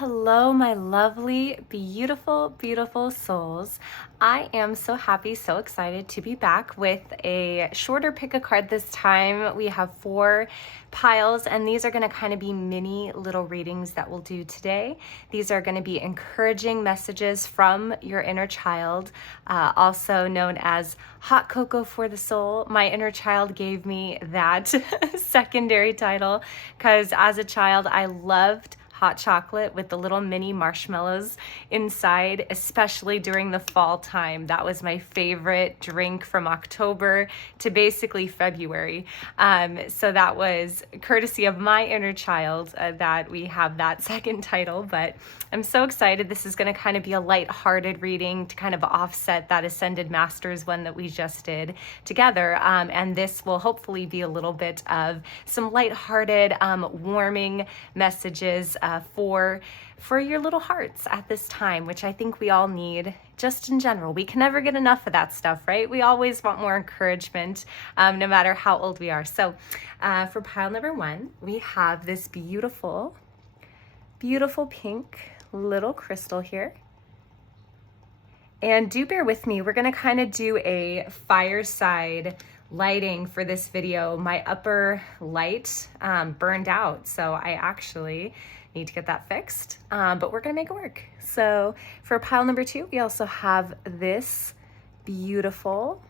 hello, my lovely, beautiful, beautiful souls. I am so happy, so excited to be back with a shorter pick a card this time. We have 4 piles, and these are going to kind of be mini little readings that we'll do today. These are going to be encouraging messages from your inner child, also known as hot cocoa for the soul. My inner child gave me that secondary title because as a child, I loved hot chocolate with the little mini marshmallows inside, especially during the fall time. That was my favorite drink from October to basically February. So that was courtesy of my inner child that we have that second title, but I'm so excited. This is going to kind of be a light-hearted reading to kind of offset that Ascended Masters one that we just did together. And this will hopefully be a little bit of some light-hearted, warming messages for your little hearts at this time, which I think we all need just in general. We can never get enough of that stuff, right? We always want more encouragement, no matter how old we are. So for pile number 1, we have this beautiful, beautiful pink little crystal here. And do bear with me. We're going to kind of do a fireside lighting for this video. My upper light burned out, so I actually need to get that fixed, but we're gonna make it work. So for pile number 2, we also have this beautiful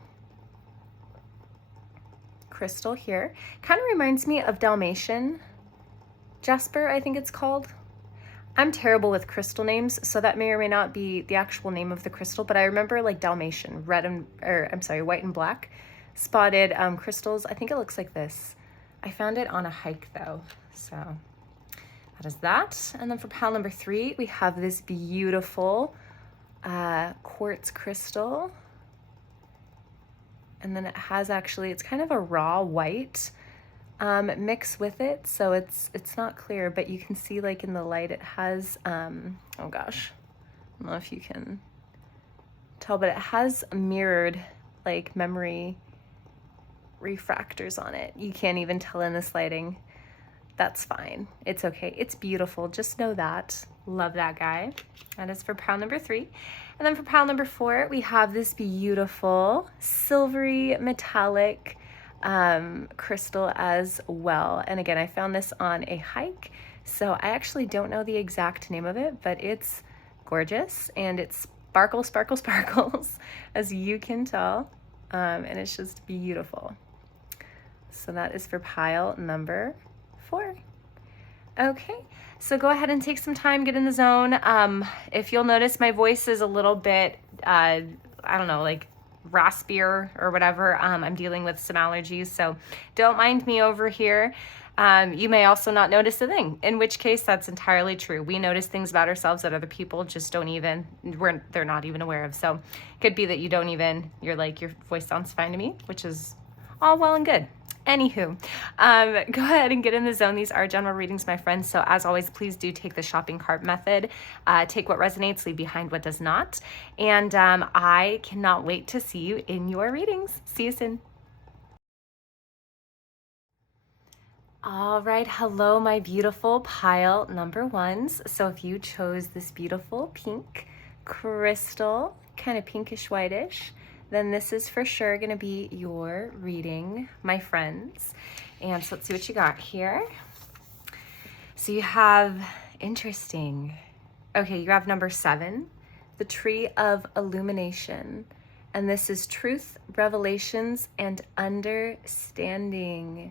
crystal here. Kind of reminds me of Dalmatian Jasper, I think it's called. I'm terrible with crystal names, so that may or may not be the actual name of the crystal, but I remember like Dalmatian, white and black spotted crystals. I think it looks like this. I found it on a hike though, so that is that. And then for pile number 3, we have this beautiful quartz crystal. And then it has it's kind of a raw white mix with it. So it's not clear, but you can see like in the light, it has, oh gosh, I don't know if you can tell, but it has mirrored like memory refractors on it. You can't even tell in this lighting. That's fine. It's okay. It's beautiful. Just know that. Love that guy. That is for pile number 3. And then for pile number 4, we have this beautiful silvery metallic crystal as well. And again, I found this on a hike, so I actually don't know the exact name of it, but it's gorgeous and it sparkles, sparkles, sparkles, as you can tell. And it's just beautiful. So that is for pile number 4. Okay, so go ahead and take some time, get in the zone. If you'll notice, my voice is a little bit, I don't know, like raspier or whatever. I'm dealing with some allergies, so don't mind me over here. You may also not notice a thing, in which case that's entirely true. We notice things about ourselves that other people just they're not even aware of. So it could be that you're like, your voice sounds fine to me, which is all well and good. Anywho, go ahead and get in the zone. These are general readings, my friends. So as always, please do take the shopping cart method. Take what resonates, leave behind what does not. And I cannot wait to see you in your readings. See you soon. All right, hello, my beautiful pile number 1s. So if you chose this beautiful pink crystal, kind of pinkish whitish, then this is for sure going to be your reading, my friends. And so let's see what you got here. So you have, interesting. Okay, you have number 7, the Tree of Illumination. And this is truth, revelations, and understanding.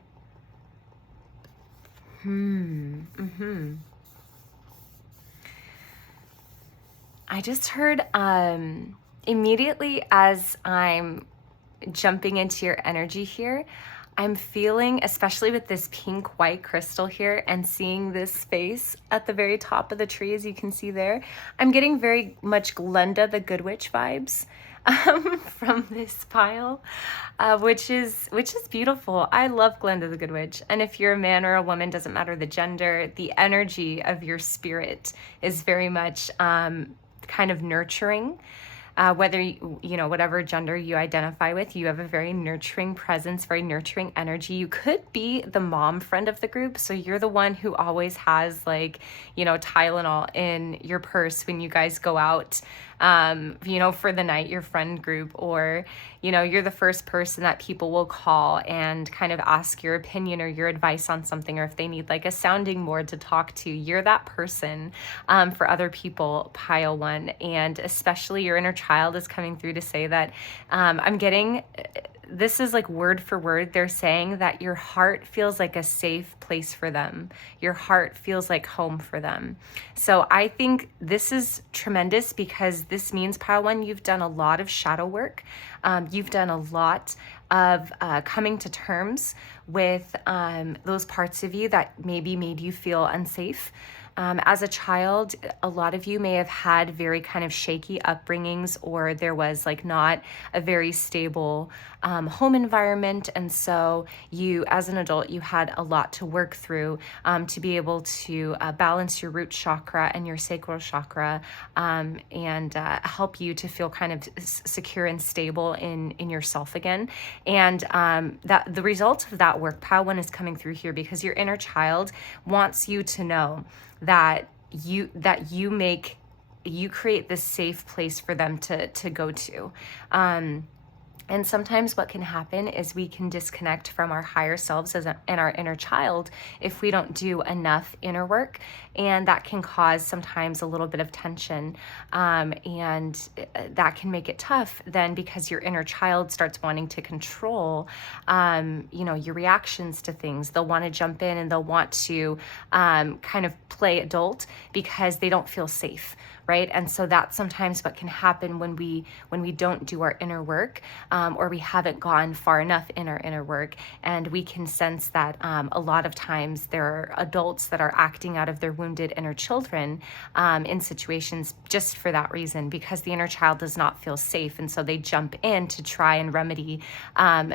I just heard, immediately as I'm jumping into your energy here, I'm feeling, especially with this pink white crystal here and seeing this space at the very top of the tree, as you can see there, I'm getting very much Glenda the Good Witch vibes from this pile, which is beautiful. I love Glenda the Good Witch. And if you're a man or a woman, doesn't matter the gender, the energy of your spirit is very much kind of nurturing. whether you know, whatever gender you identify with, you have a very nurturing presence, very nurturing energy. You could be the mom friend of the group, so you're the one who always has, like, you know, Tylenol in your purse when you guys go out, you know, for the night, your friend group, or, you know, you're the first person that people will call and kind of ask your opinion or your advice on something, or if they need like a sounding board to talk to. You're that person for other people, pile one. And especially your inner child is coming through to say that I'm getting, this is like word for word, they're saying that your heart feels like a safe place for them. Your heart feels like home for them. So I think this is tremendous, because this means, pile one, you've done a lot of shadow work. You've done a lot of coming to terms with those parts of you that maybe made you feel unsafe. As a child, a lot of you may have had very kind of shaky upbringings, or there was like not a very stable home environment. And so you, as an adult, you had a lot to work through to be able to balance your root chakra and your sacral chakra, and help you to feel kind of secure and stable in yourself again. And that the result of that work, pile one, is coming through here, because your inner child wants you to know that you create this safe place for them to go to. And sometimes what can happen is we can disconnect from our higher selves and our inner child if we don't do enough inner work. And that can cause sometimes a little bit of tension. And that can make it tough then, because your inner child starts wanting to control, you know, your reactions to things. They'll want to jump in and they'll want to kind of play adult because they don't feel safe. Right? And so that's sometimes what can happen when we don't do our inner work, or we haven't gone far enough in our inner work. And we can sense that a lot of times there are adults that are acting out of their wounded inner children in situations just for that reason, because the inner child does not feel safe. And so they jump in to try and remedy,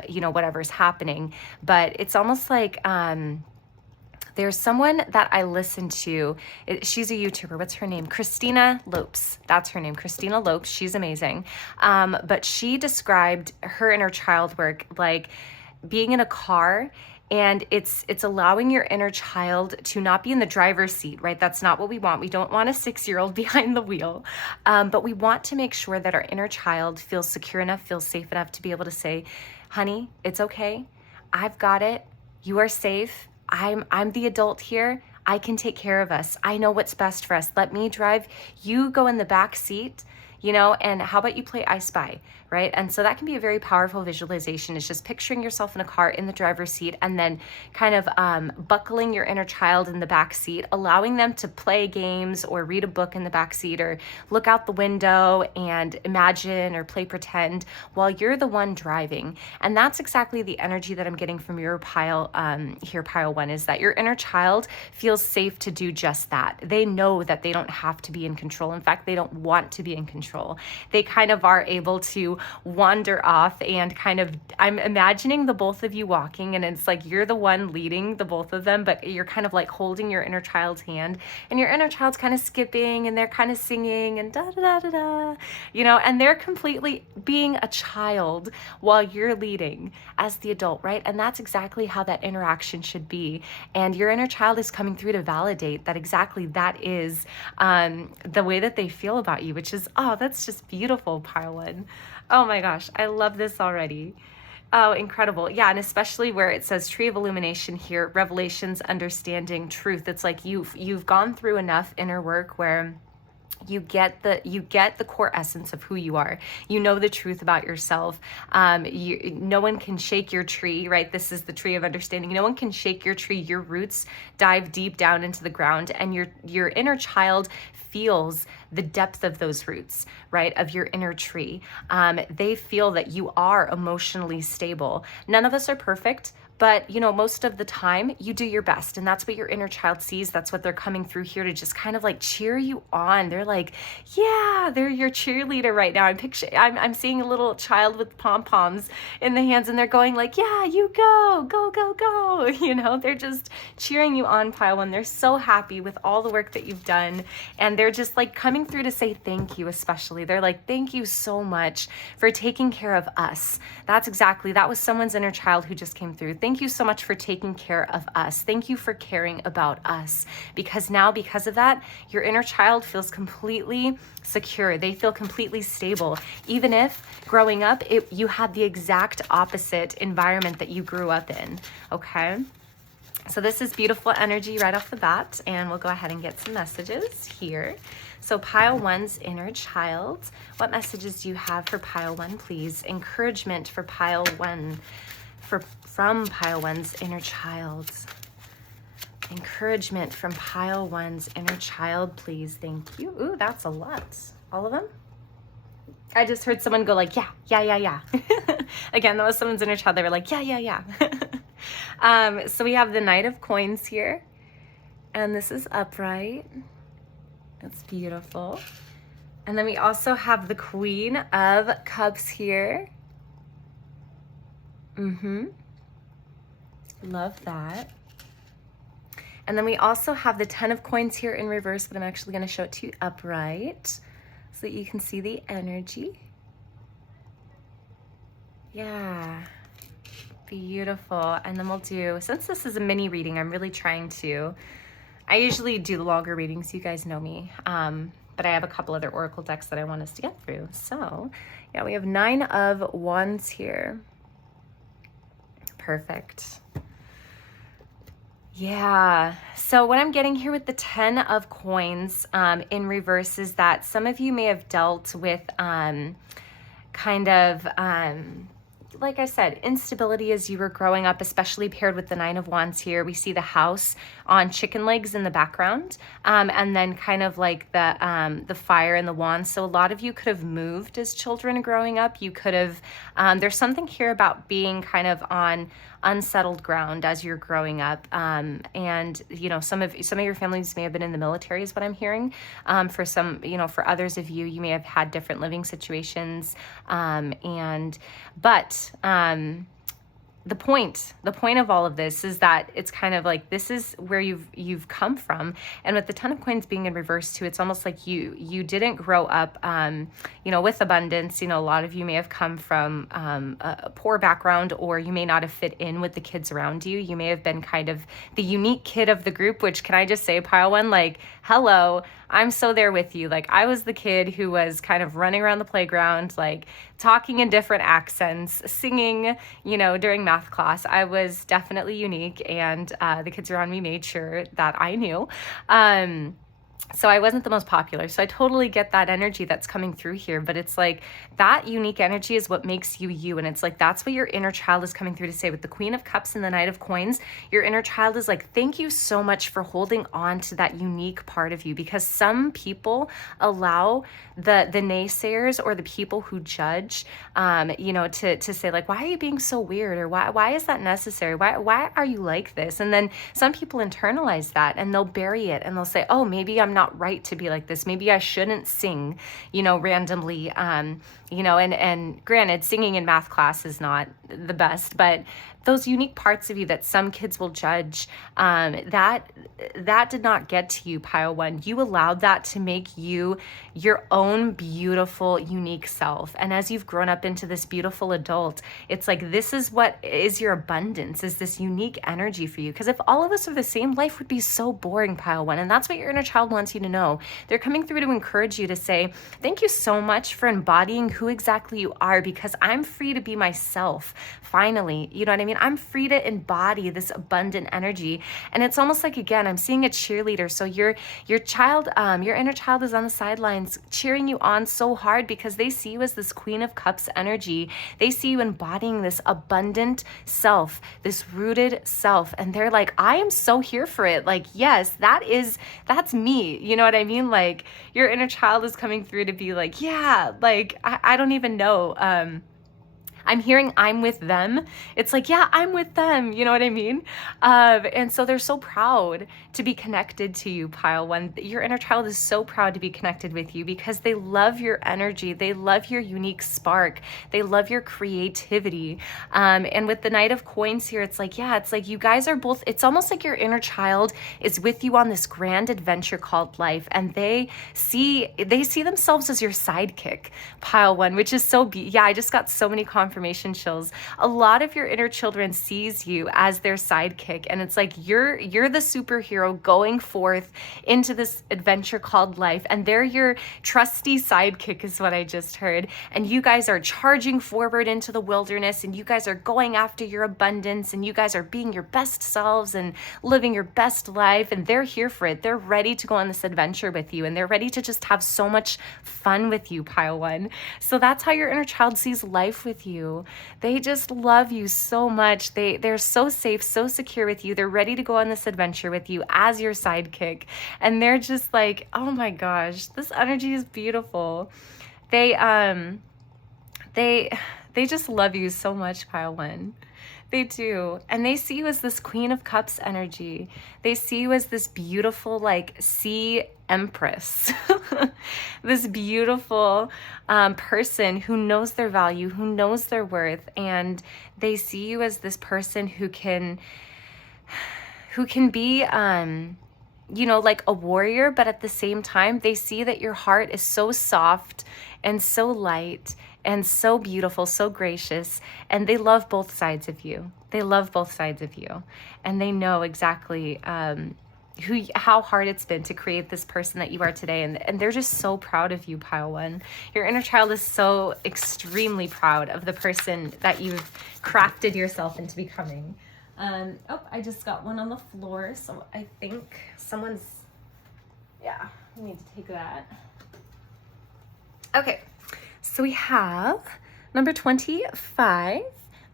you know, whatever's happening. But it's almost like, there's someone that I listen to. She's a YouTuber. What's her name? Christina Lopes. That's her name. Christina Lopes. She's amazing. But she described her inner child work like being in a car, and it's allowing your inner child to not be in the driver's seat, right? That's not what we want. We don't want a 6-year-old behind the wheel. But we want to make sure that our inner child feels secure enough, feels safe enough to be able to say, honey, it's okay. I've got it. You are safe. I'm the adult here. I can take care of us. I know what's best for us. Let me drive. You go in the back seat, you know, and how about you play I Spy, right? And so that can be a very powerful visualization. It's just picturing yourself in a car in the driver's seat, and then kind of buckling your inner child in the back seat, allowing them to play games or read a book in the back seat, or look out the window and imagine or play pretend while you're the one driving. And that's exactly the energy that I'm getting from your pile here, pile one, is that your inner child feels safe to do just that. They know that they don't have to be in control. In fact, they don't want to be in control. They kind of are able to wander off, and kind of, I'm imagining the both of you walking, and it's like you're the one leading the both of them, but you're kind of like holding your inner child's hand, and your inner child's kind of skipping, and they're kind of singing and da da da da da, you know, and they're completely being a child while you're leading as the adult, right? And that's exactly how that interaction should be. And your inner child is coming through to validate that exactly that is the way that they feel about you, which is, oh, that's just beautiful, pile one. Oh my gosh, I love this already. Oh, incredible. Yeah, and especially where it says Tree of Illumination here, revelations, understanding, truth. It's like you've gone through enough inner work where you get the core essence of who you are. You know the truth about yourself. No one can shake your tree, right? This is the tree of understanding. No one can shake your tree. Your roots dive deep down into the ground, and your inner child feels the depth of those roots, right, of your inner tree. They feel that you are emotionally stable. None of us are perfect. but you know, most of the time you do your best, and that's what your inner child sees. That's what they're coming through here to just kind of like cheer you on. They're like, yeah, they're your cheerleader right now. I'm seeing a little child with pom-poms in the hands, and they're going like, yeah, you go, go, go, go. You know, they're just cheering you on, pile one. They're so happy with all the work that you've done, and they're just like coming through to say thank you. Especially, they're like, thank you so much for taking care of us. That was someone's inner child who just came through. Thank you so much for taking care of us. Thank you for caring about us, because now, because of that, your inner child feels completely secure. They feel completely stable. Even if growing up, you had the exact opposite environment that you grew up in. Okay. So this is beautiful energy right off the bat, and we'll go ahead and get some messages here. So pile one's inner child, what messages do you have for pile one, please? Encouragement for pile one, from pile one's inner child. Encouragement from pile one's inner child, please. Thank you. Ooh, that's a lot. All of them? I just heard someone go like, yeah, yeah, yeah, yeah. Again, that was someone's inner child. They were like, yeah, yeah, yeah. So we have the Knight of Coins here, and this is upright. That's beautiful. And then we also have the Queen of Cups here. Love that. And then we also have the 10 of Coins here in reverse, but I'm actually going to show it to you upright so that you can see the energy. Yeah. Beautiful. And then we'll do, since this is a mini reading, I'm really trying to, I usually do the longer readings, you guys know me, but I have a couple other oracle decks that I want us to get through. So yeah, we have 9 of Wands here. Perfect. Yeah, so what I'm getting here with the 10 of Coins in reverse is that some of you may have dealt with like I said, instability as you were growing up, especially paired with the 9 of Wands here. We see the house on chicken legs in the background, and then kind of like the fire and the wands. So a lot of you could have moved as children growing up. You could have, there's something here about being kind of on unsettled ground as you're growing up, and you know, some of your families may have been in the military is what I'm hearing. For some, you know, for others of you, you may have had different living situations, but the point of all of this is that it's kind of like, this is where you've come from. And with the 10 of Coins being in reverse too, it's almost like you didn't grow up, you know, with abundance. You know, a lot of you may have come from a poor background, or you may not have fit in with the kids around you. You may have been kind of the unique kid of the group, which, can I just say, pile one, like, hello, I'm so there with you. Like, I was the kid who was kind of running around the playground, like talking in different accents, singing, you know, during math class. I was definitely unique, and the kids around me made sure that I knew. So I wasn't the most popular. So I totally get that energy that's coming through here, but it's like that unique energy is what makes you you. And it's like, that's what your inner child is coming through to say with the Queen of Cups and the Knight of Coins. Your inner child is like, thank you so much for holding on to that unique part of you, because some people allow the naysayers or the people who judge, you know, to say like, why are you being so weird? Or why is that necessary? Why are you like this? And then some people internalize that and they'll bury it and they'll say, oh, maybe I'm not right to be like this. Maybe I shouldn't sing, you know, randomly, you know, and granted, singing in math class is not the best, but those unique parts of you that some kids will judge, that did not get to you, pile one. You allowed that to make you your own beautiful, unique self. And as you've grown up into this beautiful adult, it's like, this is what is your abundance, is this unique energy for you. Because if all of us are the same, life would be so boring, pile one. And that's what your inner child wants you to know. They're coming through to encourage you to say, thank you so much for embodying who exactly you are, because I'm free to be myself. Finally, you know what I mean? I'm free to embody this abundant energy. And it's almost like, again, I'm seeing a cheerleader. So your child, your inner child is on the sidelines cheering you on so hard, because they see you as this Queen of Cups energy. They see you embodying this abundant self, this rooted self. And they're like, I am so here for it. Like, yes, that's me. You know what I mean? Like, your inner child is coming through to be like, yeah, like, I don't even know. I'm hearing I'm with them. It's like, yeah, I'm with them. You know what I mean? And so they're so proud to be connected to you, pile one. Your inner child is so proud to be connected with you because they love your energy. They love your unique spark. They love your creativity. And with the Knight of Coins here, it's like, yeah, it's like you guys are both, it's almost like your inner child is with you on this grand adventure called life. And they see themselves as your sidekick, pile one, which is so, yeah, I just got so many confirmation chills. A lot of your inner children sees you as their sidekick. And it's like, you're the superhero going forth into this adventure called life. And they're your trusty sidekick is what I just heard. And you guys are charging forward into the wilderness, and you guys are going after your abundance, and you guys are being your best selves and living your best life. And they're here for it. They're ready to go on this adventure with you, and they're ready to just have so much fun with you, pile one. So that's how your inner child sees life with you. They just love you so much. They're so safe, so secure with you. They're ready to go on this adventure with you as your sidekick. And they're just like, oh my gosh, this energy is beautiful. They just love you so much, pile one. They do. And they see you as this Queen of Cups energy. They see you as this beautiful, like, sea empress. This beautiful person who knows their value, who knows their worth. And they see you as this person who can be, you know, like a warrior, but at the same time, they see that your heart is so soft and so light and so beautiful, so gracious, and they love both sides of you. They love both sides of you, and they know exactly how hard it's been to create this person that you are today, and they're just so proud of you, pile one. Your inner child is so extremely proud of the person that you've crafted yourself into becoming. Oh, I just got one on the floor, so I think someone's, yeah, we need to take that. Okay, so we have number 25,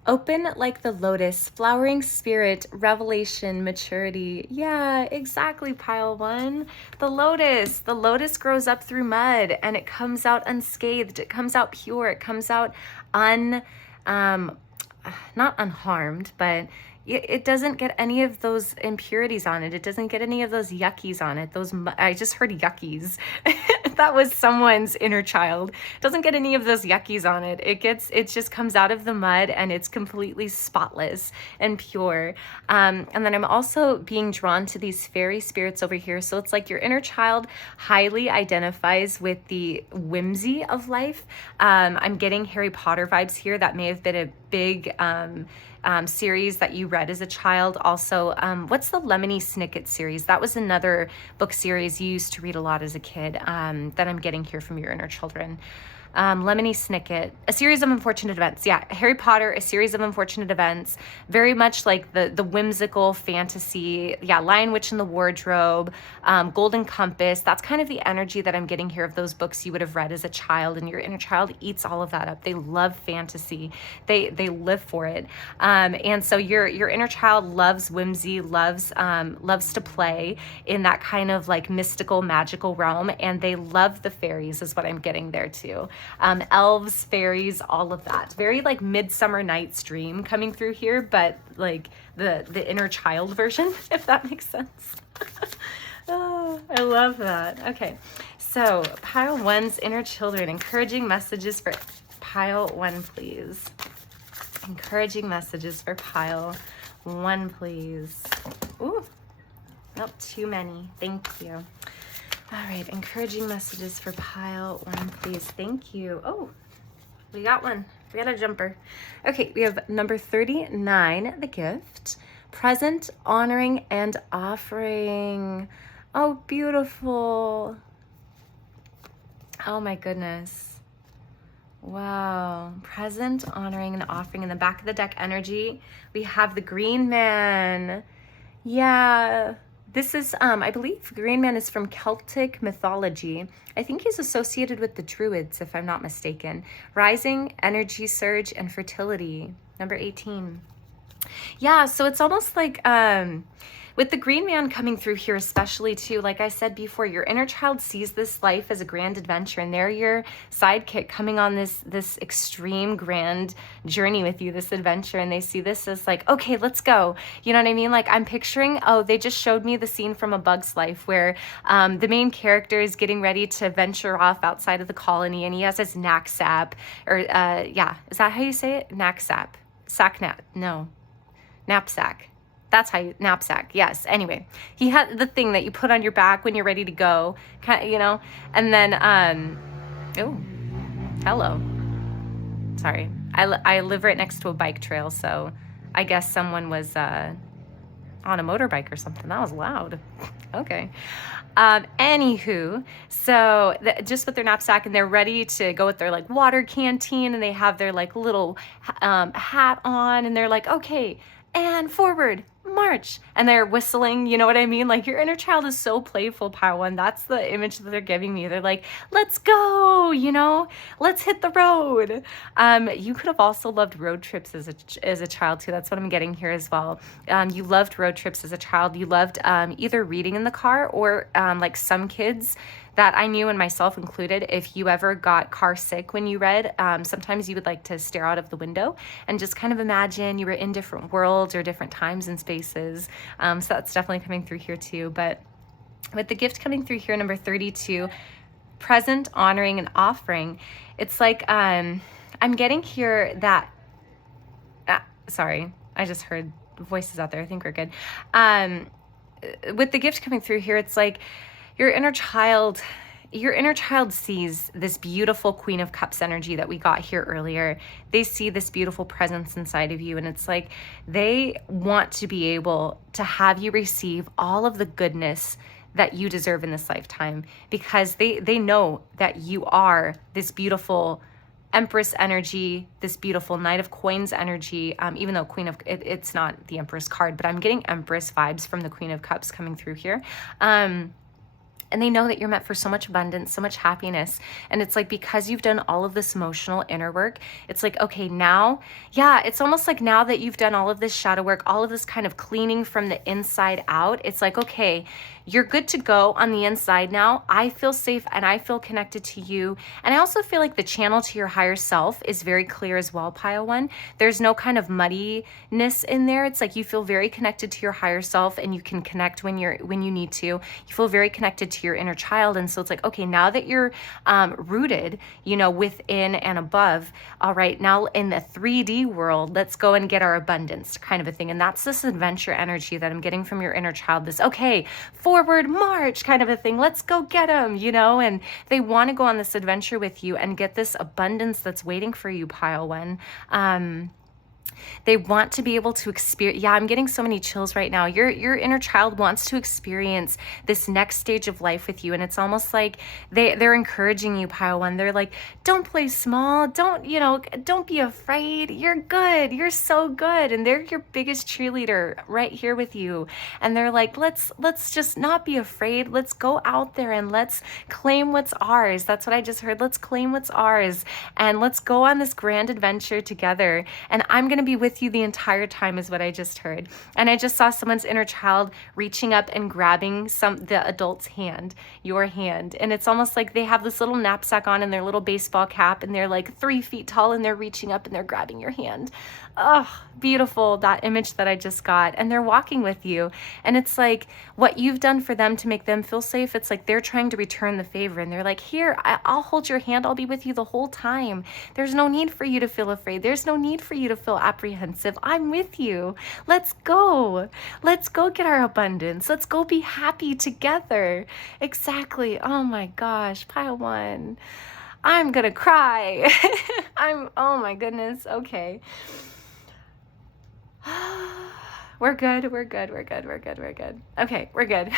open like the lotus, flowering spirit, revelation, maturity. Yeah, exactly, pile one. The lotus grows up through mud, and it comes out unscathed. It comes out pure. It comes out not unharmed, but it doesn't get any of those impurities on it. It doesn't get any of those yuckies on it. I just heard yuckies. That was someone's inner child. It doesn't get any of those yuckies on it. It just comes out of the mud, and it's completely spotless and pure. And then I'm also being drawn to these fairy spirits over here. So it's like your inner child highly identifies with the whimsy of life. I'm getting Harry Potter vibes here. That may have been a big series that you read as a child. Also, what's the Lemony Snicket series? That was another book series you used to read a lot as a kid, that I'm getting here from your inner children. Lemony Snicket, A Series of Unfortunate Events. Yeah, Harry Potter, A Series of Unfortunate Events. Very much like the whimsical fantasy. Yeah, Lion, Witch, and the Wardrobe, Golden Compass. That's kind of the energy that I'm getting here of those books you would have read as a child, and your inner child eats all of that up. They love fantasy. They live for it. And so your inner child loves whimsy, loves to play in that kind of like mystical, magical realm, and they love the fairies is what I'm getting there too. Elves, fairies, all of that. Very like Midsummer Night's Dream coming through here, but like the inner child version, if that makes sense. Oh, I love that. Okay, so pile one's inner children, encouraging messages for pile one, please. Encouraging messages for pile one, please. Ooh, nope, too many. Thank you. All right, encouraging messages for pile one, please. Thank you. Oh, we got one. We got a jumper. Okay, we have number 39, the gift. Present, honoring, and offering. Oh, beautiful. Oh my goodness. Wow. Present, honoring, and offering. In the back of the deck energy, we have the Green Man. Yeah. This is, I believe Green Man is from Celtic mythology. I think he's associated with the Druids, if I'm not mistaken. Rising, energy surge, and fertility. Number 18. Yeah, so it's almost like with the green man coming through here, especially too, like I said before, your inner child sees this life as a grand adventure, and they're your sidekick coming on this extreme grand journey with you, this adventure, and they see this as like, okay, let's go. You know what I mean? Like I'm picturing, oh, they just showed me the scene from A Bug's Life where the main character is getting ready to venture off outside of the colony, and he has his knapsack, or yeah, is that how you say it? Knapsack. Knapsack. That's how you, knapsack. Yes. Anyway, he had the thing that you put on your back when you're ready to go, kind of, you know, and then, oh, hello. Sorry. I live right next to a bike trail. So I guess someone was, on a motorbike or something. That was loud. Okay. Anywho, so just with their knapsack, and they're ready to go with their like water canteen, and they have their like little, hat on, and they're like, okay, and forward, march, and they're whistling, you know what I mean? Like your inner child is so playful, Pile One. That's the image that they're giving me. They're like, let's go, you know, let's hit the road. You could have also loved road trips as a child too. That's what I'm getting here as well. You loved road trips as a child. You loved either reading in the car, or like some kids that I knew, and myself included, if you ever got car sick when you read, sometimes you would like to stare out of the window and just kind of imagine you were in different worlds or different times and spaces. So that's definitely coming through here too. But with the gift coming through here, number 32, present, honoring, and offering, it's like I'm getting here that, sorry, I just heard voices out there. I think we're good. With the gift coming through here, it's like, your inner child sees this beautiful Queen of Cups energy that we got here earlier. They see this beautiful presence inside of you, and it's like they want to be able to have you receive all of the goodness that you deserve in this lifetime, because they know that you are this beautiful Empress energy, this beautiful Knight of Coins energy, even though it's not the Empress card, but I'm getting Empress vibes from the Queen of Cups coming through here. And they know that you're meant for so much abundance, so much happiness. And it's like, because you've done all of this emotional inner work, it's like, okay, now, yeah, it's almost like now that you've done all of this shadow work, all of this kind of cleaning from the inside out, it's like, okay, you're good to go on the inside now. I feel safe and I feel connected to you. And I also feel like the channel to your higher self is very clear as well, Pile One. There's no kind of muddiness in there. It's like you feel very connected to your higher self, and you can connect when you need to. You feel very connected to your inner child. And so it's like, okay, now that you're rooted, you know, within and above, all right, now in the 3D world, let's go and get our abundance kind of a thing. And that's this adventure energy that I'm getting from your inner child. This, okay, forward march kind of a thing. Let's go get them, you know, and they want to go on this adventure with you and get this abundance that's waiting for you, Pile One. They want to be able to experience, yeah, I'm getting so many chills right now. Your inner child wants to experience this next stage of life with you. And it's almost like they're encouraging you, Pile One. They're like, don't play small. Don't be afraid. You're good. You're so good. And they're your biggest cheerleader right here with you. And they're like, let's just not be afraid. Let's go out there and let's claim what's ours. That's what I just heard. Let's claim what's ours. And let's go on this grand adventure together. And I'm going to be with you the entire time is what I just heard. And I just saw someone's inner child reaching up and grabbing the adult's hand, your hand. And it's almost like they have this little knapsack on and their little baseball cap, and they're like 3 feet tall, and they're reaching up and they're grabbing your hand. Oh, beautiful, that image that I just got. And they're walking with you. And it's like what you've done for them to make them feel safe. It's like they're trying to return the favor. And they're like, here, I'll hold your hand. I'll be with you the whole time. There's no need for you to feel afraid. There's no need for you to feel apprehensive. I'm with you. Let's go. Let's go get our abundance. Let's go be happy together. Exactly. Oh my gosh. Pile One. I'm gonna cry. Oh my goodness. Okay. We're good. Okay, we're good.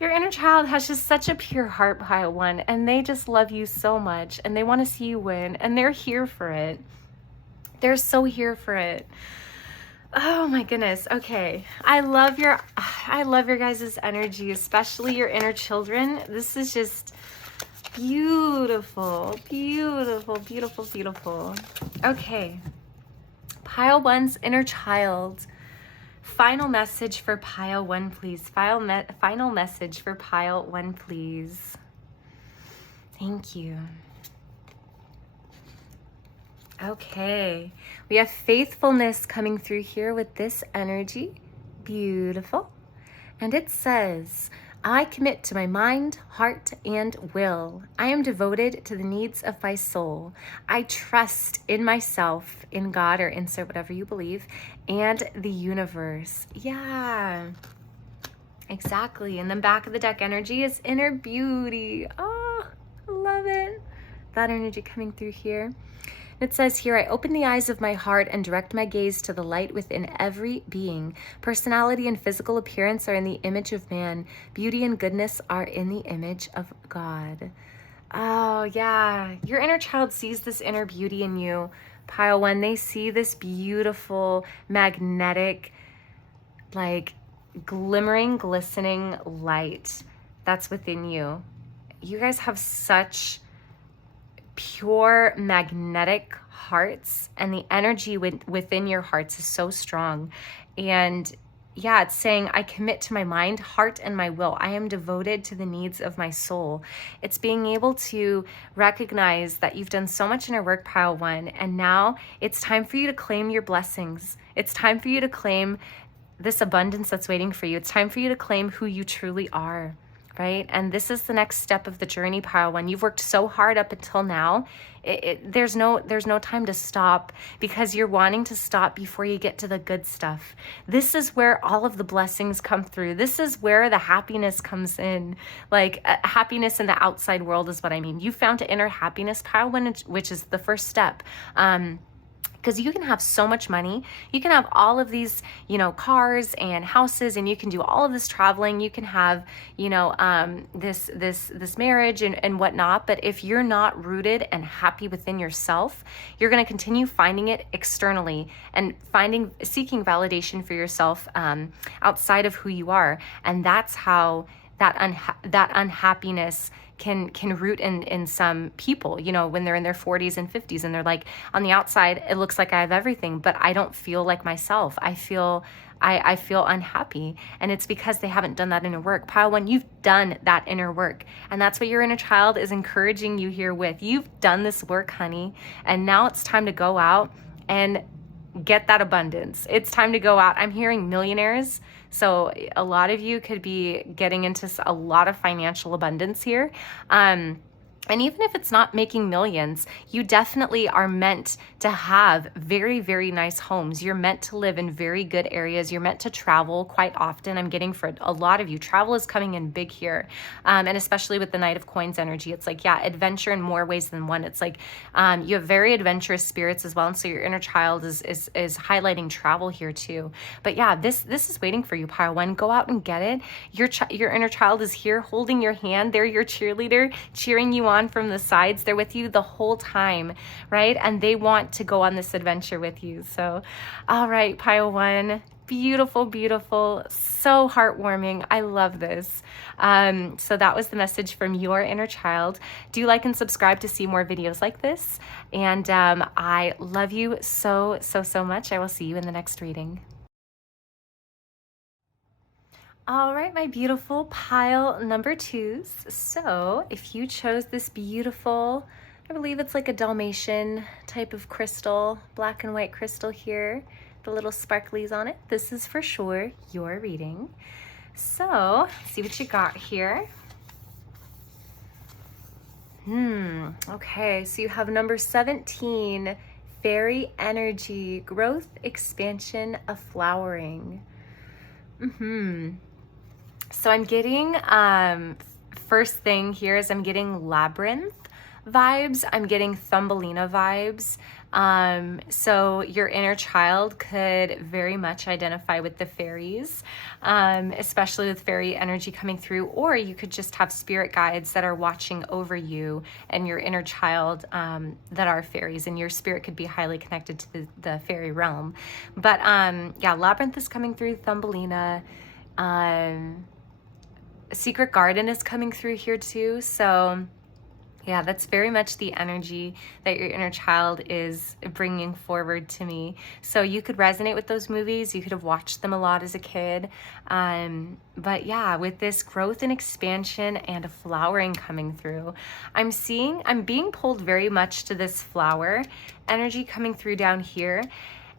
Your inner child has just such a pure heart, Pile One, and they just love you so much, and they want to see you win, and they're here for it. They're so here for it. Oh my goodness. Okay. I love your guys' energy, especially your inner children. This is just beautiful, beautiful, beautiful, beautiful. Okay. Pile One's inner child Final message for pile 1, please. Final message for pile 1, please. Thank you. Okay, we have faithfulness coming through here with this energy. Beautiful. And it says, I commit to my mind, heart, and will. I am devoted to the needs of my soul. I trust in myself, in God, or insert whatever you believe, and the universe. Yeah, exactly. And then back of the deck energy is inner beauty. Oh, I love it. That energy coming through here. It says here, I open the eyes of my heart and direct my gaze to the light within every being. Personality and physical appearance are in the image of man. Beauty and goodness are in the image of God. Oh, yeah. Your inner child sees this inner beauty in you. Pile 1, they see this beautiful, magnetic, like glimmering, glistening light that's within you. You guys have such pure magnetic hearts, and the energy within your hearts is so strong. And yeah, it's saying, I commit to my mind, heart, and my will. I am devoted to the needs of my soul. It's being able to recognize that you've done so much inner work, pile 1, and now it's time for you to claim your blessings. It's time for you to claim this abundance that's waiting for you. It's time for you to claim who you truly are. Right? And this is the next step of the journey, pile 1. You've worked so hard up until now. There's no time to stop, because you're wanting to stop before you get to the good stuff. This is where all of the blessings come through. This is where the happiness comes in. Like happiness in the outside world is what I mean. You found inner happiness, pile 1, which is the first step. Because you can have so much money, you can have all of these, cars and houses, and you can do all of this traveling. You can have, this marriage and whatnot. But if you're not rooted and happy within yourself, you're going to continue finding it externally and seeking validation for yourself outside of who you are. And that's how that unhappiness can root in some people, when they're in their 40s and 50s, and they're like, on the outside, it looks like I have everything, but I don't feel like myself. I feel unhappy. And it's because they haven't done that inner work. Pile 1, you've done that inner work. And that's what your inner child is encouraging you here with. You've done this work, honey. And now it's time to go out and get that abundance. It's time to go out. I'm hearing millionaires. So a lot of you could be getting into a lot of financial abundance here. And even if it's not making millions, you definitely are meant to have very, very nice homes. You're meant to live in very good areas. You're meant to travel quite often. I'm getting for a lot of you, travel is coming in big here. And especially with the Knight of Coins energy, it's like, yeah, adventure in more ways than one. It's like you have very adventurous spirits as well. And so your inner child is highlighting travel here too. But yeah, this is waiting for you, pile 1. Go out and get it. Your inner child is here holding your hand. They're your cheerleader, cheering you on from the sides. They're with you the whole time, right? And they want to go on this adventure with you. So, all right, pile 1, beautiful, beautiful, so heartwarming. I love this. So that was the message from your inner child. Do like and subscribe to see more videos like this. And I love you so, so, so much. I will see you in the next reading. All right, my beautiful pile number 2s. So if you chose this beautiful, I believe it's like a Dalmatian type of crystal, black and white crystal here, the little sparklies on it, this is for sure your reading. So let's see what you got here. Okay, so you have number 17, fairy energy, growth, expansion, a flowering. So I'm getting, first thing here is I'm getting labyrinth vibes. I'm getting Thumbelina vibes. So your inner child could very much identify with the fairies, especially with fairy energy coming through, or you could just have spirit guides that are watching over you and your inner child that are fairies, and your spirit could be highly connected to the fairy realm. But yeah, labyrinth is coming through, Thumbelina. Secret garden is coming through here too. So Yeah, that's very much the energy that your inner child is bringing forward to me. So you could resonate with those movies. You could have watched them a lot as a kid. But yeah, with this growth and expansion and a flowering coming through, I'm being pulled very much to this flower energy coming through down here.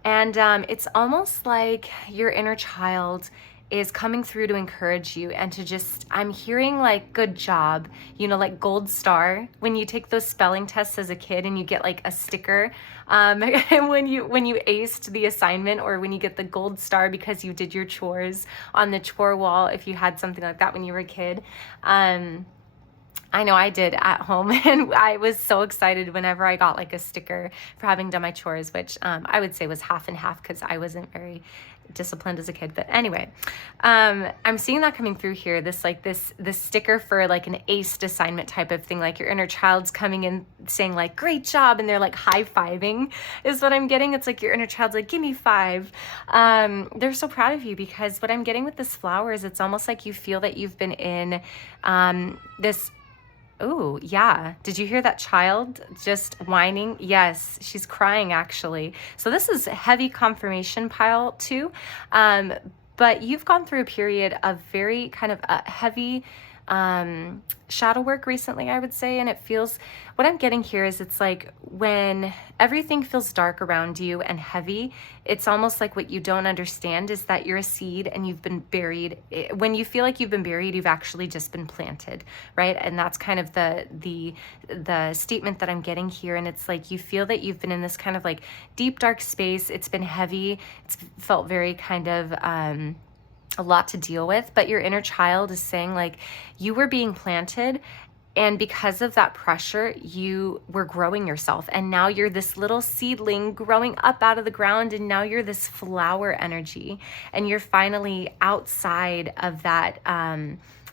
And it's almost like your inner child is coming through to encourage you and to just, I'm hearing like, good job, like gold star, when you take those spelling tests as a kid and you get like a sticker, and when you aced the assignment, or when you get the gold star because you did your chores on the chore wall, if you had something like that when you were a kid. I know I did at home, and I was so excited whenever I got like a sticker for having done my chores, which I would say was half and half because I wasn't very disciplined as a kid. But anyway, I'm seeing that coming through here, this sticker for like an aced assignment type of thing, like your inner child's coming in saying like, great job, and they're like high-fiving is what I'm getting. It's like your inner child's like, give me 5. They're so proud of you, because what I'm getting with this flower is it's almost like you feel that you've been in this. Oh, yeah. Did you hear that child just whining? Yes, she's crying actually. So this is heavy confirmation pile too. But you've gone through a period of very kind of heavy shadow work recently, I would say. And it feels, what I'm getting here is it's like when everything feels dark around you and heavy, it's almost like what you don't understand is that you're a seed and you've been buried. When you feel like you've been buried, you've actually just been planted, right? And that's kind of the statement that I'm getting here. And it's like you feel that you've been in this kind of like deep, dark space. It's been heavy. It's felt very kind of a lot to deal with, but your inner child is saying like you were being planted, and because of that pressure, you were growing yourself, and now you're this little seedling growing up out of the ground, and now you're this flower energy, and you're finally outside of that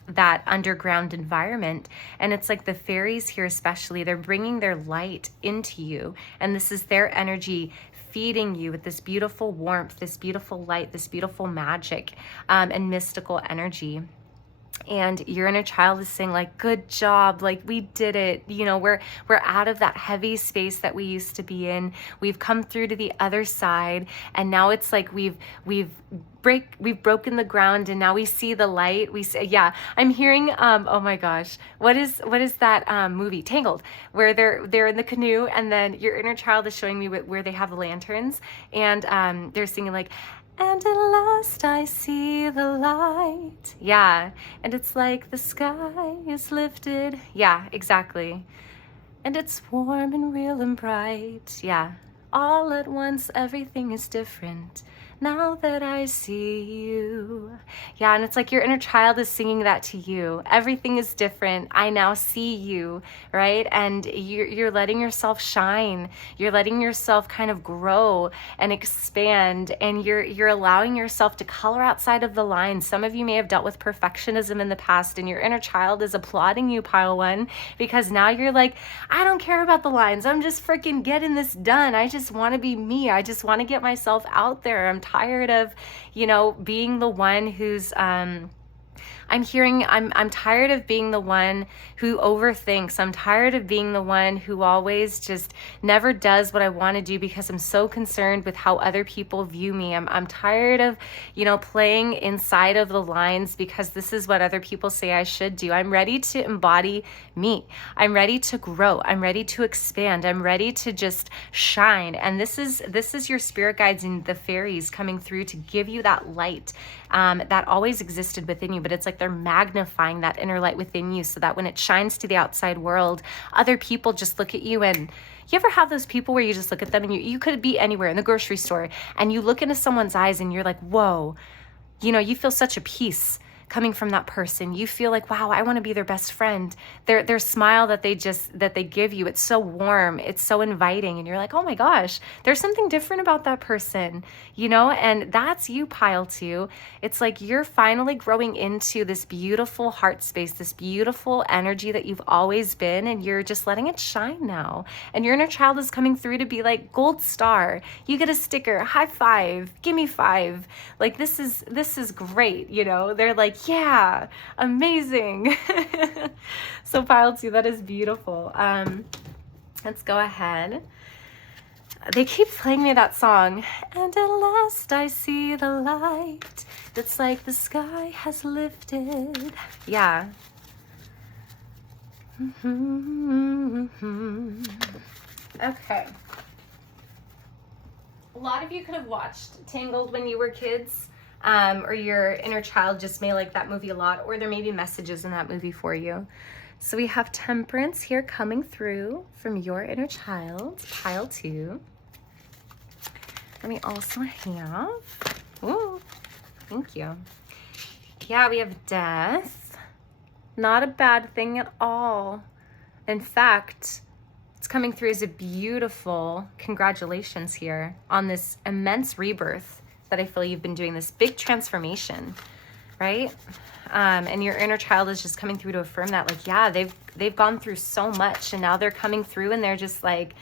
that underground environment. And it's like the fairies here especially, they're bringing their light into you, and this is their energy feeding you with this beautiful warmth, this beautiful light, this beautiful magic, and mystical energy. And your inner child is saying like, good job, like we did it. We're out of that heavy space that we used to be in. We've come through to the other side, and now it's like we've broken the ground, and now we see the light. We say, yeah, I'm hearing oh my gosh, what is that movie, Tangled, where they're in the canoe, and then your inner child is showing me where they have the lanterns, and they're singing like, and at last I see the light. Yeah. And it's like the sky is lifted. Yeah, exactly. And it's warm and real and bright. Yeah. All at once, everything is different. Now that I see you. Yeah, and it's like your inner child is singing that to you. Everything is different. I now see you, right? And you're letting yourself shine. You're letting yourself kind of grow and expand, and you're allowing yourself to color outside of the lines. Some of you may have dealt with perfectionism in the past, and your inner child is applauding you, pile 1, because now you're like, I don't care about the lines. I'm just freaking getting this done. I just want to be me. I just want to get myself out there. I'm tired of, being the one who's, I'm tired of being the one who overthinks. I'm tired of being the one who always just never does what I want to do because I'm so concerned with how other people view me. I'm tired of, playing inside of the lines because this is what other people say I should do. I'm ready to embody me. I'm ready to grow. I'm ready to expand. I'm ready to just shine. And this is your spirit guides and the fairies coming through to give you that light that always existed within you, but it's like they're magnifying that inner light within you so that when it shines to the outside world, other people just look at you. And you ever have those people where you just look at them and you could be anywhere in the grocery store and you look into someone's eyes and you're like, whoa, you feel such a peace coming from that person. You feel like, wow, I want to be their best friend. Their smile that they give you, it's so warm, it's so inviting, and you're like, oh my gosh, there's something different about that person, and that's you, pile 2. It's like you're finally growing into this beautiful heart space, this beautiful energy that you've always been, and you're just letting it shine now. And your inner child is coming through to be like, gold star, you get a sticker, high 5, give me 5. Like, this is great. They're like, like, yeah, amazing. So pile 2, that is beautiful. Let's go ahead. They keep playing me that song. And at last I see the light. It's like the sky has lifted. Yeah. Okay. A lot of you could have watched Tangled when you were kids, or your inner child just may like that movie a lot, or there may be messages in that movie for you. So we have Temperance here coming through from your inner child, pile 2. And we also have, ooh, thank you. Yeah, we have Death. Not a bad thing at all. In fact, it's coming through as a beautiful congratulations here on this immense rebirth that I feel you've been doing, this big transformation, right? And your inner child is just coming through to affirm that, like, yeah, they've gone through so much, and now they're coming through and they're just like,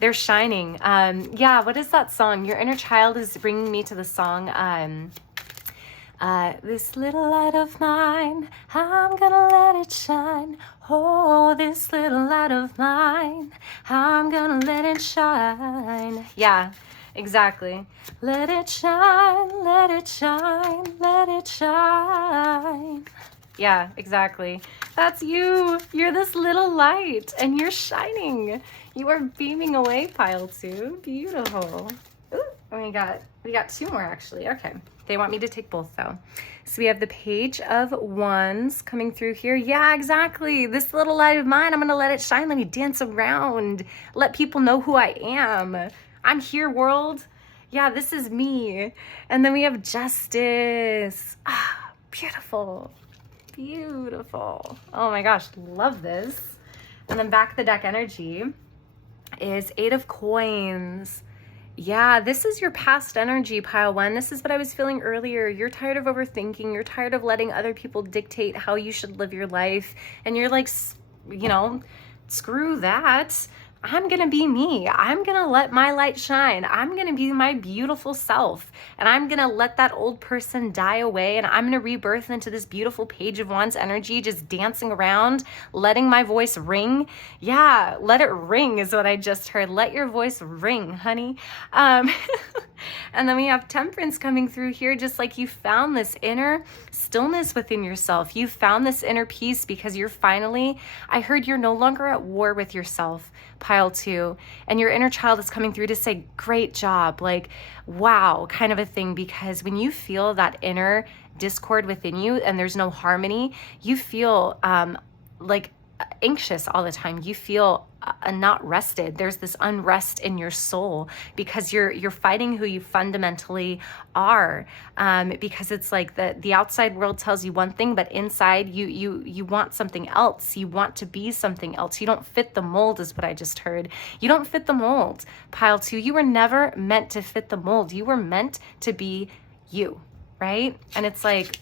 they're shining. Yeah, what is that song? Your inner child is bringing me to the song, this little light of mine, I'm gonna let it shine. Oh, this little light of mine, I'm gonna let it shine. Yeah, exactly. Let it shine, let it shine, let it shine. Yeah, exactly. That's you. You're this little light and you're shining. You are beaming away, pile 2. Beautiful. Ooh, and we got 2 more actually. Okay. They want me to take both though. So we have the Page of Wands coming through here. Yeah, exactly. This little light of mine, I'm going to let it shine. Let me dance around. Let people know who I am. I'm here, world. Yeah, this is me. And then we have Justice. Ah, beautiful. Beautiful. Oh my gosh, love this. And then back of the deck energy is 8 of Coins. Yeah, this is your past energy, pile 1. This is what I was feeling earlier. You're tired of overthinking. You're tired of letting other people dictate how you should live your life. And you're like, you know, screw that. I'm going to be me. I'm going to let my light shine. I'm going to be my beautiful self. And I'm going to let that old person die away. And I'm going to rebirth into this beautiful Page of Wands energy, just dancing around, letting my voice ring. Yeah, let it ring is what I just heard. Let your voice ring, honey. And then we have Temperance coming through here, just like you found this inner stillness within yourself. You found this inner peace because you're finally, I heard you're no longer at war with yourself, pile 2, and your inner child is coming through to say, great job, like, wow, kind of a thing, because when you feel that inner discord within you and there's no harmony, you feel like anxious all the time. You feel not rested. There's this unrest in your soul because you're fighting who you fundamentally are, because it's like the outside world tells you one thing, but inside you want something else. You want to be something else. You don't fit the mold is what I just heard. You don't fit the mold, pile 2. You were never meant to fit the mold. You were meant to be you, right? And it's like,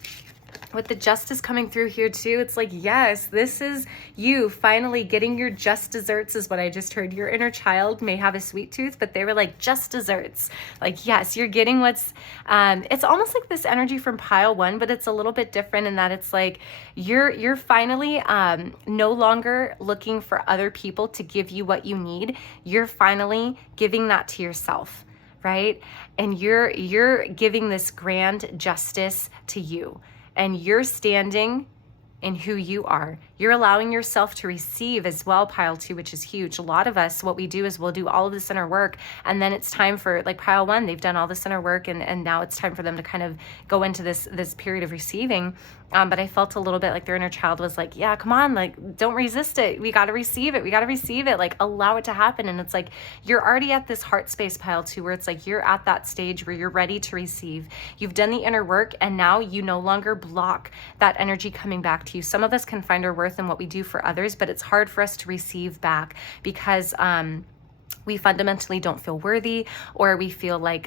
with the Justice coming through here too, it's like, yes, this is you finally getting your just desserts is what I just heard. Your inner child may have a sweet tooth, but they were like, just desserts. Like, yes, you're getting what's, it's almost like this energy from pile 1, but it's a little bit different in that it's like, you're finally no longer looking for other people to give you what you need. You're finally giving that to yourself, right? And you're giving this grand justice to you. And you're standing in who you are. You're allowing yourself to receive as well, pile 2, which is huge. A lot of us, what we do is we'll do all of this inner work, and then it's time for, like pile 1, they've done all this inner work, and now it's time for them to kind of go into this period of receiving. But I felt a little bit like their inner child was like, yeah, come on, like, don't resist it. We got to receive it. We got to receive it. Like, allow it to happen. And it's like, you're already at this heart space, pile 2, where it's like, you're at that stage where you're ready to receive. You've done the inner work, and now you no longer block that energy coming back to you. Some of us can find our worth in what we do for others, but it's hard for us to receive back because, we fundamentally don't feel worthy, or we feel like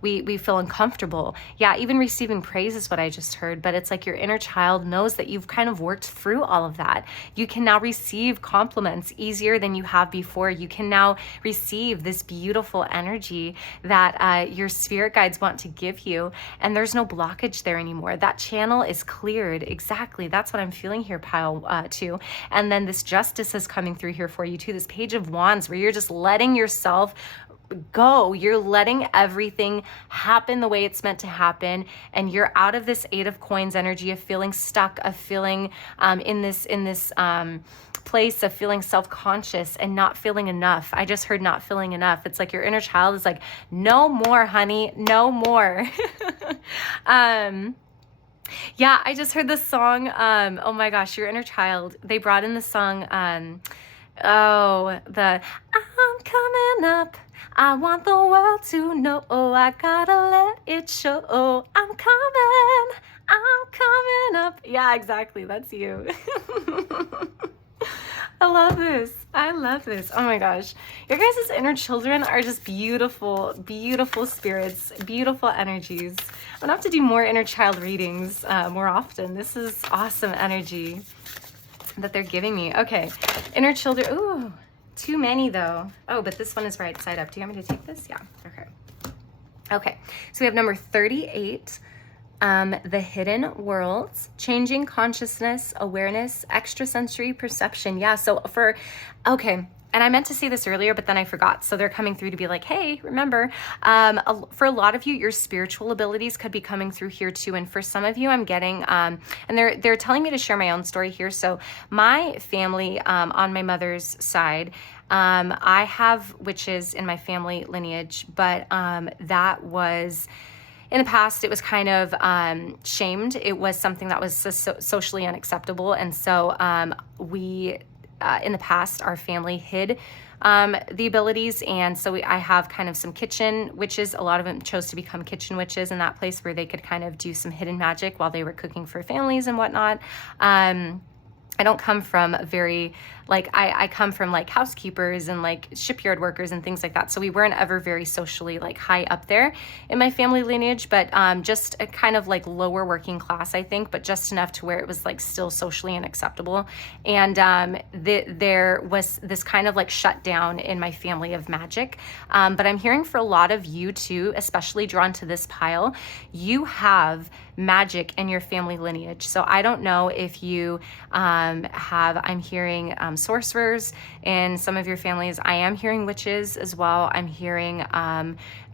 we feel uncomfortable. Yeah, even receiving praise is what I just heard, but it's like your inner child knows that you've kind of worked through all of that. You can now receive compliments easier than you have before. You can now receive this beautiful energy that your spirit guides want to give you, and there's no blockage there anymore. That channel is cleared. Exactly. That's what I'm feeling here, pile 2. And then this justice is coming through here for you too. This Page of Wands, where you're just letting yourself go. You're letting everything happen the way it's meant to happen, and you're out of this Eight of Coins energy of feeling stuck, of feeling in this place of feeling self-conscious and not feeling enough. I just heard not feeling enough. It's like your inner child is like, no more, honey, no more. Yeah, I just heard this song. Oh my gosh, your inner child. They brought in the song. I'm coming up. I want the world to know. I gotta let it show. I'm coming up. Yeah, exactly. That's you. I love this. I love this. Oh my gosh. Your guys' inner children are just beautiful, beautiful spirits, beautiful energies. I'm gonna have to do more inner child readings more often. This is awesome energy that they're giving me. Okay, inner children. Ooh, too many though. Oh, but this one is right side up. Do you want me to take this? Yeah. Okay. Okay. So we have number 38. The hidden worlds, changing consciousness, awareness, extrasensory perception. Yeah. So okay. And I meant to say this earlier, but then I forgot. So they're coming through to be like, hey, remember, for a lot of you, your spiritual abilities could be coming through here too. And for some of you, I'm getting, and they're telling me to share my own story here. So my family, on my mother's side, I have witches in my family lineage, but that was, in the past, it was kind of shamed. It was something that was socially unacceptable. And so in the past, our family hid the abilities. And so I have kind of some kitchen witches. A lot of them chose to become kitchen witches in that place where they could kind of do some hidden magic while they were cooking for families and whatnot. I don't come from very, like, I come from like housekeepers and like shipyard workers and things like that. So we weren't ever very socially like high up there in my family lineage, but just a kind of like lower working class, I think, but just enough to where it was like still socially unacceptable. And there was this kind of like shut down in my family of magic. But I'm hearing for a lot of you too, especially drawn to this pile, you have magic in your family lineage. So I don't know if you I'm hearing sorcerers in some of your families. I am hearing witches as well. I'm hearing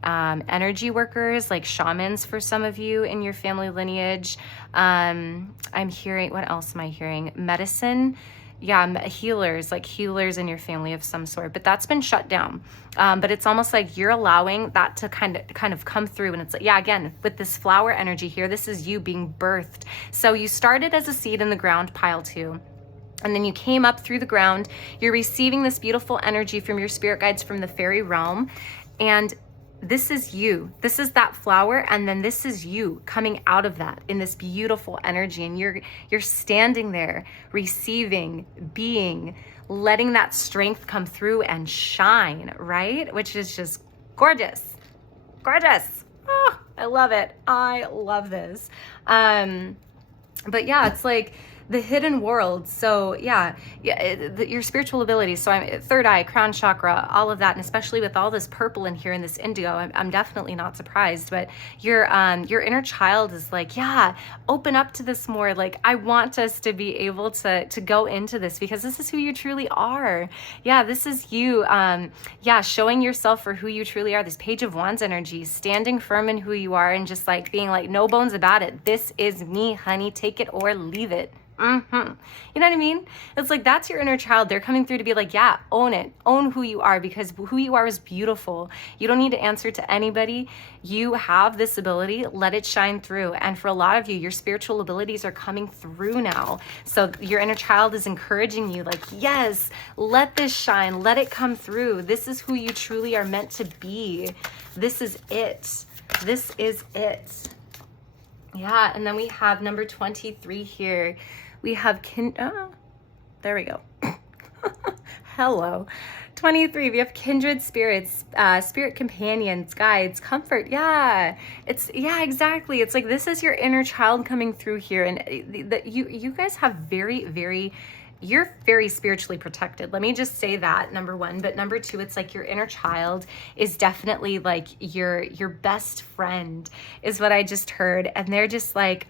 energy workers, like shamans for some of you in your family lineage. I'm hearing, what else am I hearing? Medicine. Yeah, healers, like healers in your family of some sort, but that's been shut down. But it's almost like you're allowing that to kind of come through. And it's like, yeah, again, with this flower energy here, this is you being birthed. So you started as a seed in the ground, pile 2. And then you came up through the ground. You're receiving this beautiful energy from your spirit guides from the fairy realm. And this is you. This is that flower, and then this is you coming out of that in this beautiful energy. And you're standing there, receiving, being, letting that strength come through and shine, right? Which is just gorgeous. Gorgeous. Oh, I love it. I love this. But yeah, it's like the hidden world. So yeah, your spiritual abilities. So I'm third eye, crown chakra, all of that. And especially with all this purple in here and this indigo, I'm definitely not surprised, but your inner child is like, yeah, open up to this more. Like, I want us to be able to go into this because this is who you truly are. Yeah. This is you. Yeah. Showing yourself for who you truly are. This Page of Wands energy, standing firm in who you are and just like being like, no bones about it. This is me, honey, take it or leave it. You know what I mean? It's like, that's your inner child. They're coming through to be like, yeah, own it. Own who you are, because who you are is beautiful. You don't need to answer to anybody. You have this ability. Let it shine through. And for a lot of you, your spiritual abilities are coming through now. So your inner child is encouraging you like, yes, let this shine. Let it come through. This is who you truly are meant to be. This is it. This is it. Yeah. And then we have number 23 here. We have there we go. Hello. 23, we have kindred spirits, spirit companions, guides, comfort. Yeah, exactly. It's like this is your inner child coming through here, and you guys have you're very spiritually protected. Let me just say that, number one. But number two, it's like your inner child is definitely like your best friend, is what I just heard, and they're just like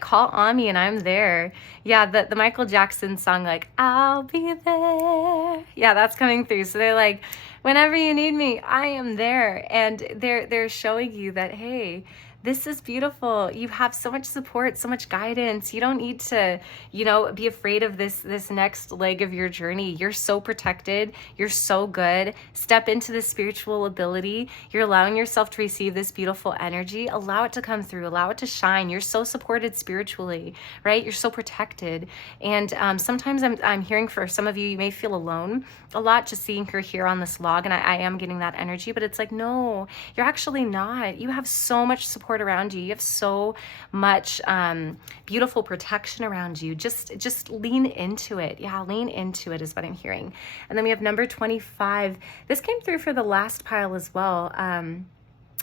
call on me and I'm there. Yeah, the Michael Jackson song, like, I'll be there. Yeah, that's coming through. So they're like, whenever you need me, I am there. And they're showing you that, hey, this is beautiful. You have so much support, so much guidance. You don't need to, be afraid of this next leg of your journey. You're so protected. You're so good. Step into this spiritual ability. You're allowing yourself to receive this beautiful energy. Allow it to come through. Allow it to shine. You're so supported spiritually, right? You're so protected. And sometimes I'm hearing for some of you, you may feel alone a lot, just seeing her here on this log. And I am getting that energy, but it's like, no, you're actually not. You have so much support around you. You have so much beautiful protection around you. Just lean into it. Yeah, lean into it is what I'm hearing. And then we have number 25. This came through for the last pile as well.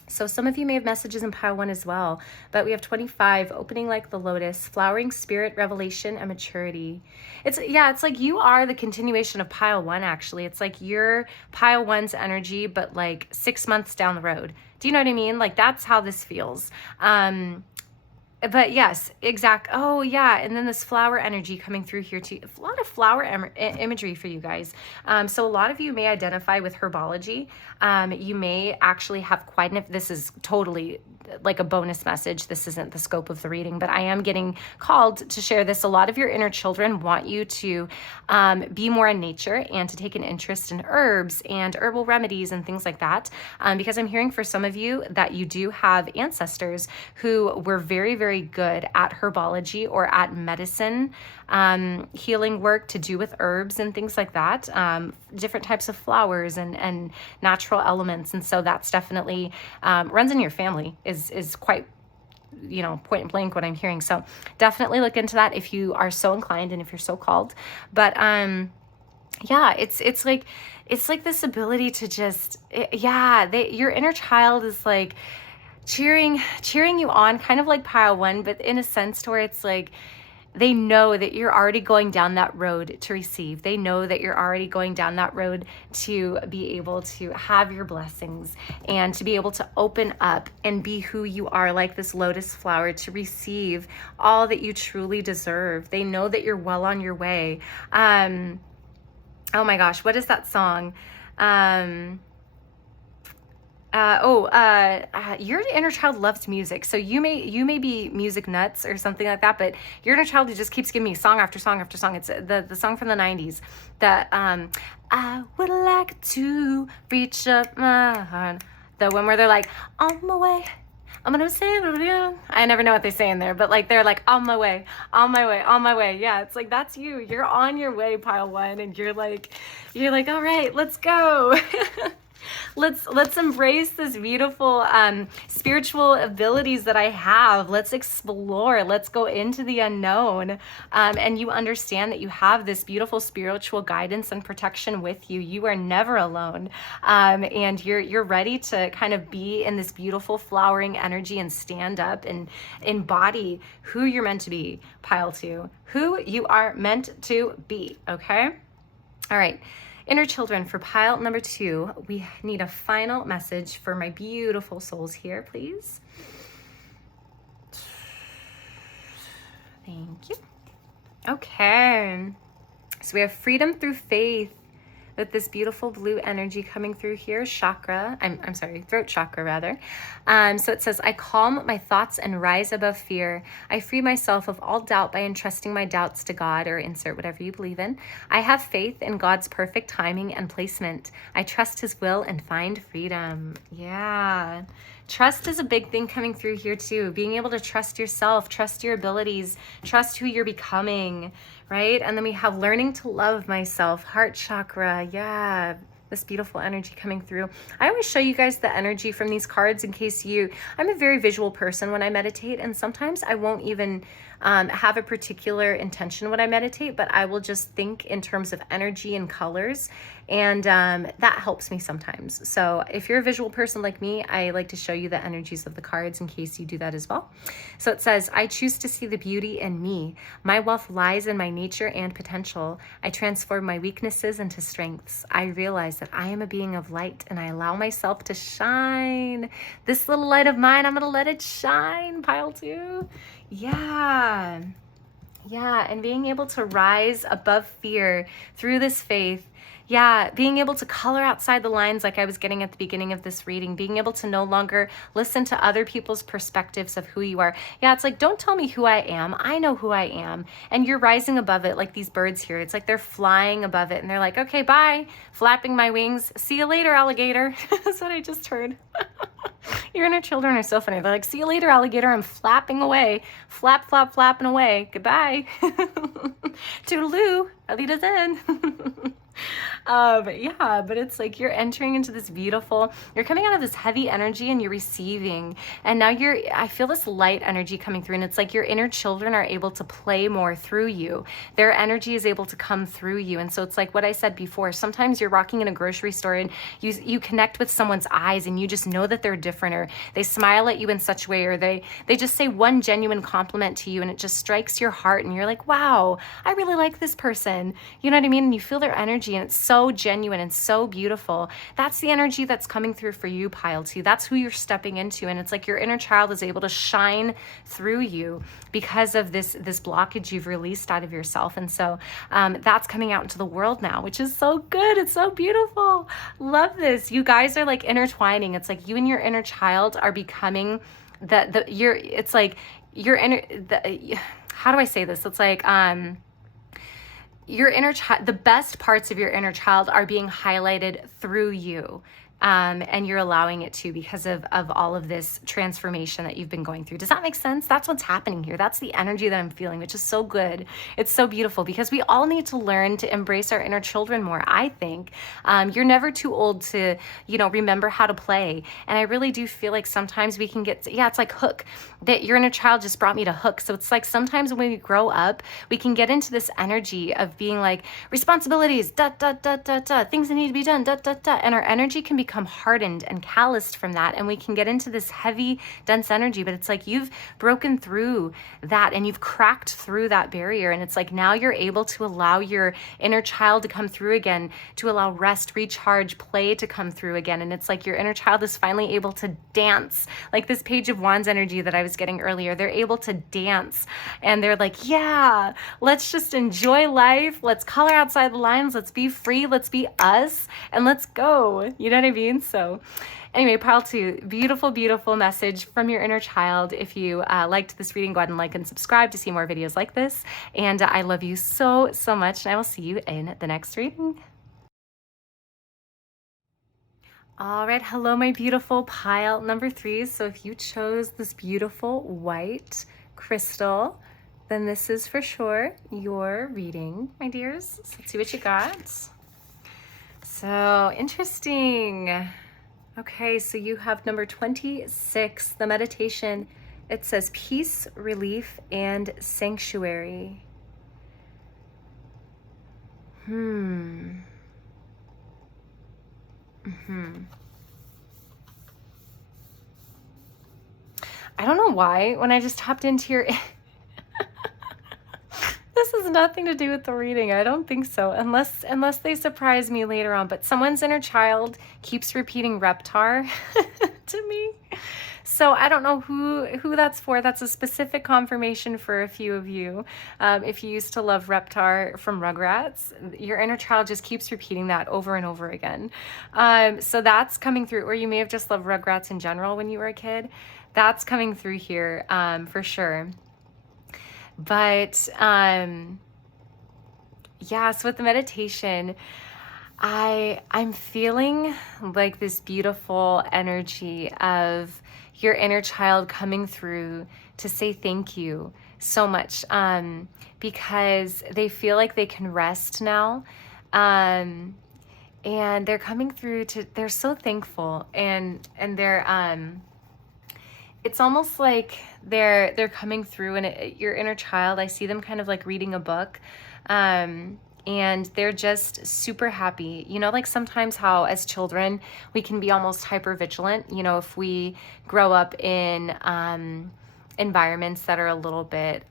So some of you may have messages in pile 1 as well, but we have 25, opening like the lotus, flowering spirit, revelation, and maturity. It's like you are the continuation of pile 1, actually. It's like you're pile 1's energy, but like 6 months down the road. Do you know what I mean? Like that's how this feels. But yes, exact. Oh yeah. And then this flower energy coming through here too. A lot of flower imagery for you guys. So a lot of you may identify with herbology. You may actually have quite enough. This is totally like a bonus message. This isn't the scope of the reading, but I am getting called to share this. A lot of your inner children want you to be more in nature and to take an interest in herbs and herbal remedies and things like that. Because I'm hearing for some of you that you do have ancestors who were very, very good at herbology or at medicine, healing work to do with herbs and things like that, different types of flowers and natural elements. And so that's definitely runs in your family, is quite, point blank what I'm hearing. So definitely look into that if you are so inclined and if you're so called. But yeah, it's like this ability to just, your inner child is like cheering you on, kind of like pile 1, but in a sense to where it's like, they know that you're already going down that road to receive. They know that you're already going down that road to be able to have your blessings and to be able to open up and be who you are, like this lotus flower, to receive all that you truly deserve. They know that you're well on your way. Oh my gosh, what is that song? Your inner child loves music. So you may be music nuts or something like that, but your inner child just keeps giving me song after song after song. It's the song from the 90s that I would like to reach up my heart. The one where they're like, on my way, I'm gonna say it again. I never know what they say in there, but like they're like, on my way, on my way, on my way. Yeah, it's like that's you. You're on your way, pile 1, and you're like, all right, let's go. Let's embrace this beautiful spiritual abilities that I have. Let's explore. Let's go into the unknown. And you understand that you have this beautiful spiritual guidance and protection with you. You are never alone. And you're ready to kind of be in this beautiful flowering energy and stand up and embody who you're meant to be, pile 2. Who you are meant to be, okay? All right. Inner children, for pile number 2, we need a final message for my beautiful souls here, please. Thank you. Okay. So we have freedom through faith with this beautiful blue energy coming through here. Chakra, I'm sorry, throat chakra rather. So it says, I calm my thoughts and rise above fear. I free myself of all doubt by entrusting my doubts to God, or insert whatever you believe in. I have faith in God's perfect timing and placement. I trust his will and find freedom. Yeah. Trust is a big thing coming through here too. Being able to trust yourself, trust your abilities, trust who you're becoming, right? And then we have learning to love myself, heart chakra. Yeah, this beautiful energy coming through. I always show you guys the energy from these cards in case I'm a very visual person when I meditate, and sometimes I won't even have a particular intention when I meditate, but I will just think in terms of energy and colors. And that helps me sometimes. So if you're a visual person like me, I like to show you the energies of the cards in case you do that as well. So it says, I choose to see the beauty in me. My wealth lies in my nature and potential. I transform my weaknesses into strengths. I realize that I am a being of light and I allow myself to shine. This little light of mine, I'm going to let it shine, pile 2. Yeah. Yeah. And being able to rise above fear through this faith. Yeah, being able to color outside the lines like I was getting at the beginning of this reading, being able to no longer listen to other people's perspectives of who you are. Yeah, it's like, don't tell me who I am. I know who I am. And you're rising above it like these birds here. It's like they're flying above it and they're like, okay, bye, flapping my wings. See you later, alligator. That's what I just heard. Your inner children are so funny. They're like, see you later, alligator. I'm flapping away. Flap, flap, flapping away. Goodbye. Toodaloo. Alita's in. Yeah, but it's like you're entering into this beautiful, you're coming out of this heavy energy and you're receiving. And now I feel this light energy coming through, and it's like your inner children are able to play more through you. Their energy is able to come through you. And so it's like what I said before, sometimes you're walking in a grocery store and you connect with someone's eyes and you just know that they're different, or they smile at you in such a way, or they just say one genuine compliment to you and it just strikes your heart and you're like, wow, I really like this person. You know what I mean? And you feel their energy and it's so genuine and so beautiful. That's the energy that's coming through for you, pile 2. That's who you're stepping into. And it's like your inner child is able to shine through you because of this blockage you've released out of yourself. And so that's coming out into the world now, which is so good. It's so beautiful. Love this. You guys are like intertwining. It's like you and your inner child are becoming it's like your inner, how do I say this? It's like, your inner child, the best parts of your inner child are being highlighted through you. And you're allowing it to because of all of this transformation that you've been going through. Does that make sense? That's what's happening here. That's the energy that I'm feeling, which is so good. It's so beautiful because we all need to learn to embrace our inner children more, I think. You're never too old to, remember how to play. And I really do feel like sometimes we can it's like Hook. That your inner child just brought me to Hook. So it's like sometimes when we grow up, we can get into this energy of being like responsibilities, things that need to be done, and our energy can become hardened and calloused from that, and we can get into this heavy, dense energy. But it's like you've broken through that and you've cracked through that barrier, and it's like now you're able to allow your inner child to come through again, to allow rest, recharge, play to come through again. And it's like your inner child is finally able to dance, like this Page of Wands energy that I was getting earlier. They're able to dance and they're like, yeah, let's just enjoy life. Let's color outside the lines. Let's be free. Let's be us and let's go. You know what I mean? So anyway, pile 2, beautiful, beautiful message from your inner child. If you liked this reading, go ahead and like and subscribe to see more videos like this. And I love you so, so much. And I will see you in the next reading. All right, hello, my beautiful pile number 3. So if you chose this beautiful white crystal, then this is for sure your reading, my dears. So let's see what you got. So interesting. Okay, so you have number 26, the meditation. It says peace, relief, and sanctuary. I don't know why, when I just tapped into your... This has nothing to do with the reading. I don't think so, unless they surprise me later on. But someone's inner child keeps repeating Reptar to me. So I don't know who that's for. That's a specific confirmation for a few of you. If you used to love Reptar from Rugrats, your inner child just keeps repeating that over and over again. So that's coming through. Or you may have just loved Rugrats in general when you were a kid. That's coming through here for sure. But yeah, so with the meditation, I'm feeling like this beautiful energy of your inner child coming through to say thank you so much, because they feel like they can rest now, and they're coming through they're so thankful, and they're it's almost like they're coming through, and your inner child, I see them kind of like reading a book. And they're just super happy. You know, like sometimes how as children we can be almost hyper vigilant. You know, if we grow up in environments that are a little bit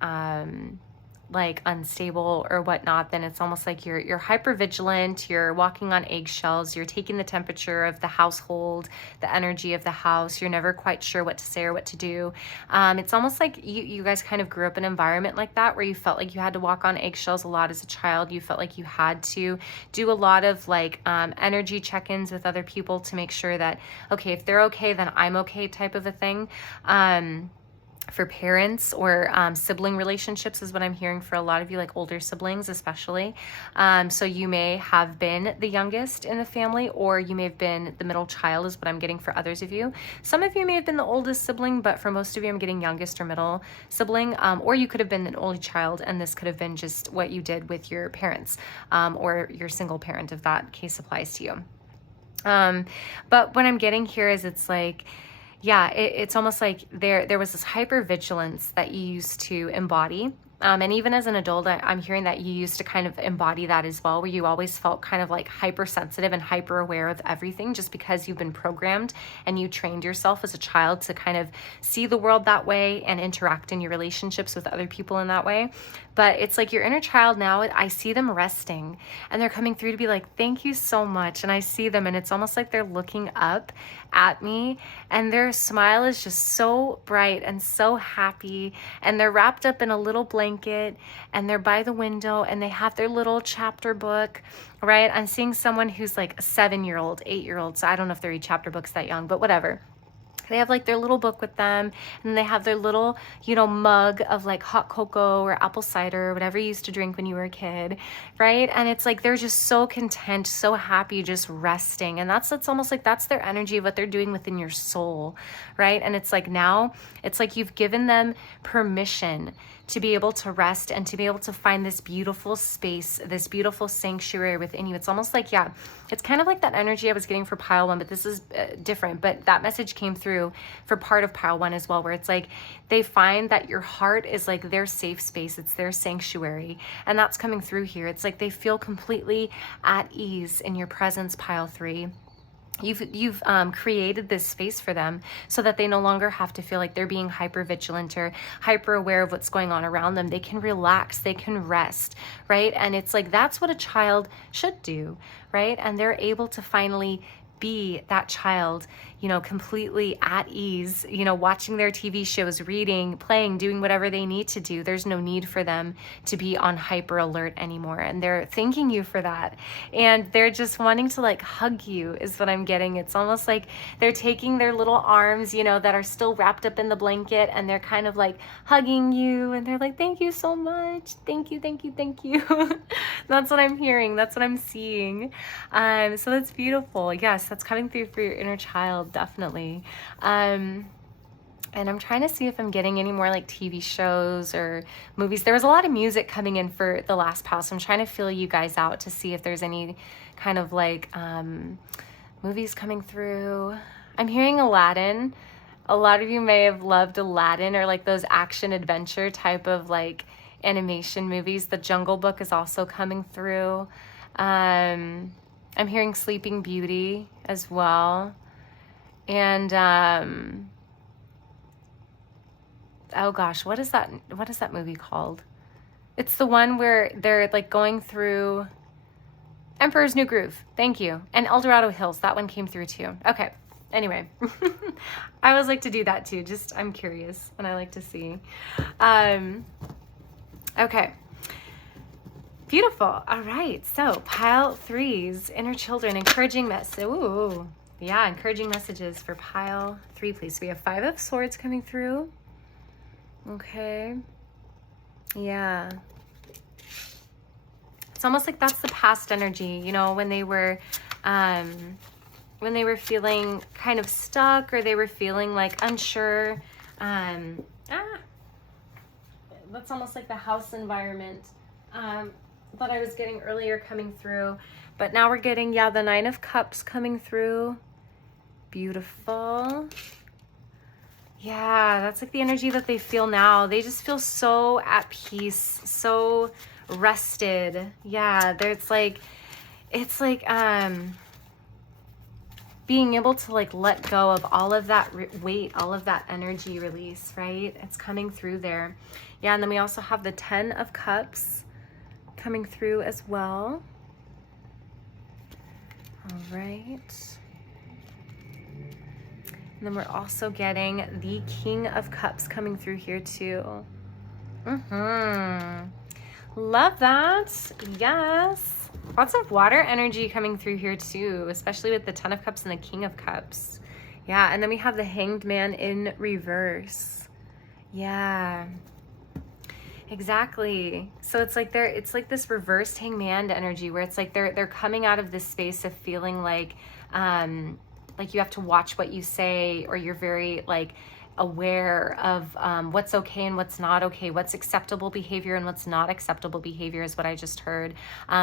like unstable or whatnot, then it's almost like you're hyper vigilant, you're walking on eggshells, you're taking the temperature of the household, the energy of the house, you're never quite sure what to say or what to do. It's almost like you guys kind of grew up in an environment like that, where you felt like you had to walk on eggshells a lot as a child. You felt like you had to do a lot of like energy check-ins with other people to make sure that, okay, if they're okay, then I'm okay, type of a thing. For parents or sibling relationships is what I'm hearing for a lot of you, like older siblings especially. So you may have been the youngest in the family, or you may have been the middle child is what I'm getting for others of you. Some of you may have been the oldest sibling, but for most of you I'm getting youngest or middle sibling, or you could have been an only child, and this could have been just what you did with your parents, or your single parent if that case applies to you. But what I'm getting here is it's like, yeah, it's almost like there was this hypervigilance that you used to embody. And even as an adult, I'm hearing that you used to kind of embody that as well, where you always felt kind of like hypersensitive and hyper aware of everything, just because you've been programmed and you trained yourself as a child to kind of see the world that way and interact in your relationships with other people in that way. But it's like your inner child now, I see them resting and they're coming through to be like, thank you so much. And I see them, and it's almost like they're looking up at me, and their smile is just so bright and so happy, and they're wrapped up in a little blanket, and they're by the window, and they have their little chapter book, right? I'm seeing someone who's like a 7-year-old, 8-year-old, so I don't know if they read chapter books that young, but whatever. They have like their little book with them, and they have their little, you know, mug of like hot cocoa or apple cider or whatever you used to drink when you were a kid, right? And it's like they're just so content, so happy, just resting. And that's almost like that's their energy of what they're doing within your soul, right? And it's like now, it's like you've given them permission to be able to rest and to be able to find this beautiful space, this beautiful sanctuary within you. It's almost like, yeah, it's kind of like that energy I was getting for pile one, but this is different. But that message came through for part of pile one as well, where it's like they find that your heart is like their safe space, it's their sanctuary. And that's coming through here. It's like they feel completely at ease in your presence, pile three. You've created this space for them so that they no longer have to feel like they're being hyper vigilant or hyper aware of what's going on around them. They can relax, they can rest, right? And it's like that's what a child should do, right? And they're able to finally be that child, you know, completely at ease, you know, watching their TV shows, reading, playing, doing whatever they need to do. There's no need for them to be on hyper alert anymore. And they're thanking you for that. And they're just wanting to like hug you is what I'm getting. It's almost like they're taking their little arms, you know, that are still wrapped up in the blanket, and they're kind of like hugging you, and they're like, thank you so much. Thank you, thank you, thank you. That's what I'm hearing. That's what I'm seeing. So that's beautiful. Yes, that's coming through for your inner child, definitely. And I'm trying to see if I'm getting any more like TV shows or movies. There was a lot of music coming in for the last pile, so I'm trying to feel you guys out to see if there's any kind of like movies coming through. I'm hearing Aladdin. A lot of you may have loved Aladdin, or like those action adventure type of like animation movies. The Jungle Book is also coming through. I'm hearing Sleeping Beauty as well. And oh gosh, what is that movie called? It's the one where they're like going through Emperor's New Groove. Thank you. And El Dorado Hills, that one came through too. Okay. Anyway, I always like to do that too. Just I'm curious and I like to see. Okay. Beautiful. All right. So pile threes, inner children, encouraging messages for pile three, please. We have 5 of Swords coming through. Okay. Yeah. It's almost like that's the past energy, you know, when they were feeling kind of stuck, or they were feeling like unsure. That's almost like the house environment. That I was getting earlier coming through, but now we're getting, yeah, the 9 of Cups coming through. Beautiful. Yeah, that's like the energy that they feel now. They just feel so at peace, so rested. Yeah, it's like being able to like let go of all of that weight, all of that energy release, right? It's coming through there. Yeah, and then we also have the 10 of Cups coming through as well. All right. And then we're also getting the King of Cups coming through here too. Love that. Yes. Lots of water energy coming through here too, especially with the 10 of Cups and the King of Cups. Yeah, and then we have the Hanged Man in reverse. Yeah. Exactly. So it's like it's like this reversed hangman energy where it's like they're coming out of this space of feeling like you have to watch what you say, or you're very like aware of what's okay and what's not okay, what's acceptable behavior and what's not acceptable behavior is what I just heard.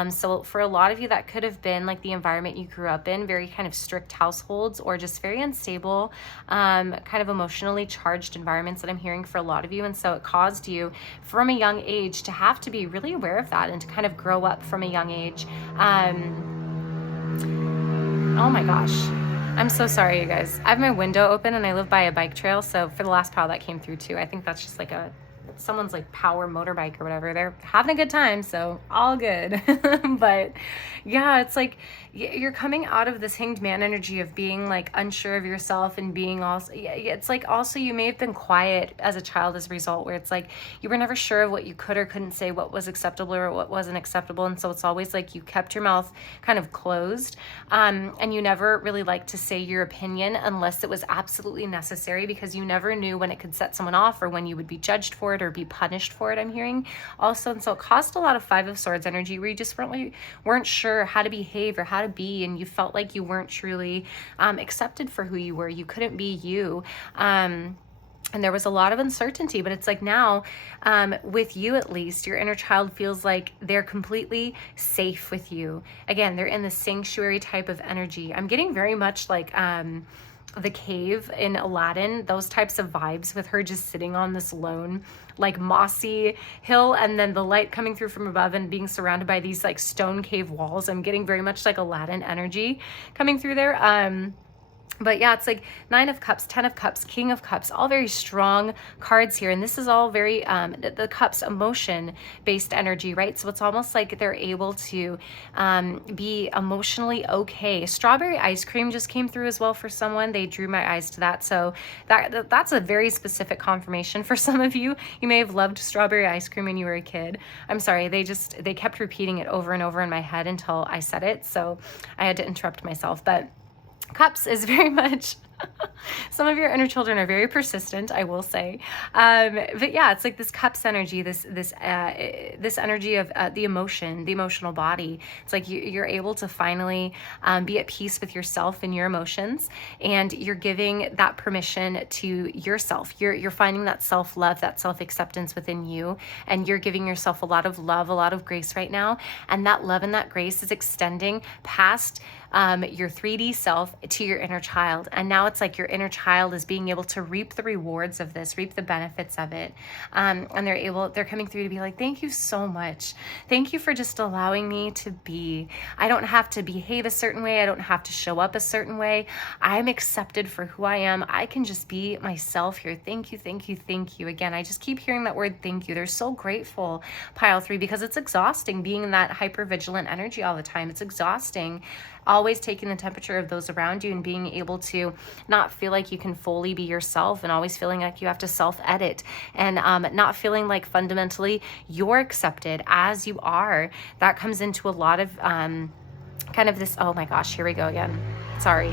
So for a lot of you, that could have been like the environment you grew up in, very kind of strict households, or just very unstable, kind of emotionally charged environments that I'm hearing for a lot of you. And so it caused you from a young age to have to be really aware of that and to kind of grow up from a young age. Oh my gosh. I'm so sorry, you guys. I have my window open and I live by a bike trail. So for the last pile that came through too, I think that's just like someone's like power motorbike or whatever. They're having a good time, so all good. But yeah, it's like you're coming out of this Hanged Man energy of being like unsure of yourself and being also, it's like also you may have been quiet as a child as a result, where it's like you were never sure of what you could or couldn't say, what was acceptable or what wasn't acceptable. And so it's always like you kept your mouth kind of closed, and you never really liked to say your opinion unless it was absolutely necessary, because you never knew when it could set someone off or when you would be judged for it or be punished for it, I'm hearing also. And so it caused a lot of 5 of Swords energy where you just weren't sure how to behave or how to be, and you felt like you weren't truly accepted for who you were. You couldn't be you. And there was a lot of uncertainty, but it's like now, with you at least, your inner child feels like they're completely safe with you. Again, they're in the sanctuary type of energy. I'm getting very much like the cave in Aladdin, those types of vibes, with her just sitting on this lone like mossy hill, and then the light coming through from above and being surrounded by these like stone cave walls. I'm getting very much like Aladdin energy coming through there. But yeah, it's like 9 of Cups, 10 of Cups, King of Cups, all very strong cards here. And this is all very, the Cups, emotion-based energy, right? So it's almost like they're able to be emotionally okay. Strawberry ice cream just came through as well for someone. They drew my eyes to that. So that's a very specific confirmation for some of you. You may have loved strawberry ice cream when you were a kid. I'm sorry, they kept repeating it over and over in my head until I said it. So I had to interrupt myself. But Cups is very much, some of your inner children are very persistent, I will say. But yeah, it's like this Cups energy, this energy of the emotional body. It's like you're able to finally be at peace with yourself and your emotions, and you're giving that permission to yourself. You're finding that self-love, that self-acceptance within you, and you're giving yourself a lot of love, a lot of grace right now. And that love and that grace is extending past your 3D self to your inner child. And now it's like your inner child is being able to reap the rewards of this, reap the benefits of it. And they're coming through to be like, thank you so much. Thank you for just allowing me to be. I don't have to behave a certain way. I don't have to show up a certain way. I'm accepted for who I am. I can just be myself here. Thank you, thank you, thank you. Again, I just keep hearing that word, thank you. They're so grateful, pile 3, because it's exhausting being in that hyper-vigilant energy all the time. It's exhausting. Always taking the temperature of those around you and being able to not feel like you can fully be yourself, and always feeling like you have to self-edit, and not feeling like fundamentally you're accepted as you are. That comes into a lot of kind of this, oh my gosh, here we go again. Sorry.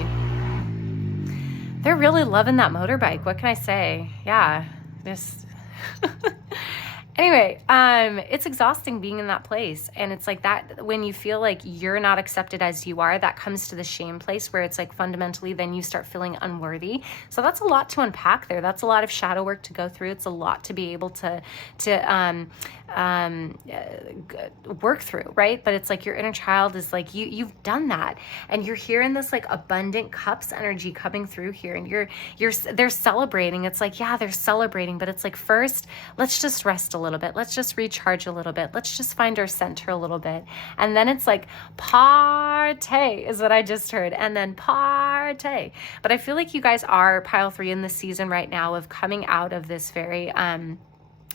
They're really loving that motorbike. What can I say? Yeah, just... Anyway, it's exhausting being in that place. And it's like that when you feel like you're not accepted as you are, that comes to the shame place where it's like fundamentally then you start feeling unworthy. So that's a lot to unpack there. That's a lot of shadow work to go through. It's a lot to be able to work through, right? But it's like your inner child is like, you've done that. And you're hearing this like abundant cups energy coming through here. And they're celebrating. It's like, yeah, they're celebrating, but it's like, first, let's just rest a little bit. Let's just recharge a little bit. Let's just find our center a little bit. And then it's like, partay is what I just heard. And then partay. But I feel like you guys are pile 3 in the season right now of coming out of this very,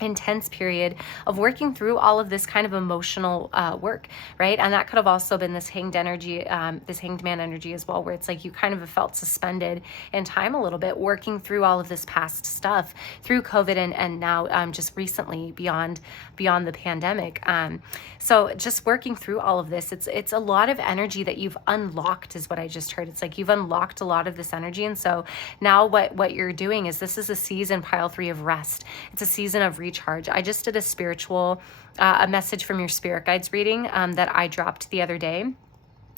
intense period of working through all of this kind of emotional work, right? And that could have also been this hanged energy, this hanged man energy as well, where it's like you kind of have felt suspended in time a little bit, working through all of this past stuff through COVID and now just recently beyond the pandemic. So just working through all of this, it's a lot of energy that you've unlocked is what I just heard. It's like you've unlocked a lot of this energy. And so now what you're doing is this is a season, pile 3, of rest. It's a season of recharge. I just did a spiritual, a message from your spirit guides reading that I dropped the other day.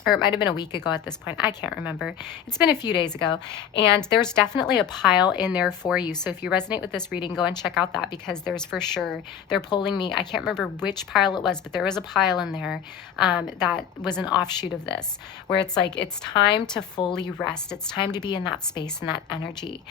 Or it might have been a week ago at this point. I can't remember. It's been a few days ago. And there's definitely a pile in there for you. So if you resonate with this reading, go and check out that, because there's for sure, they're pulling me. I can't remember which pile it was, but there was a pile in there that was an offshoot of this, where it's like, it's time to fully rest. It's time to be in that space and that energy,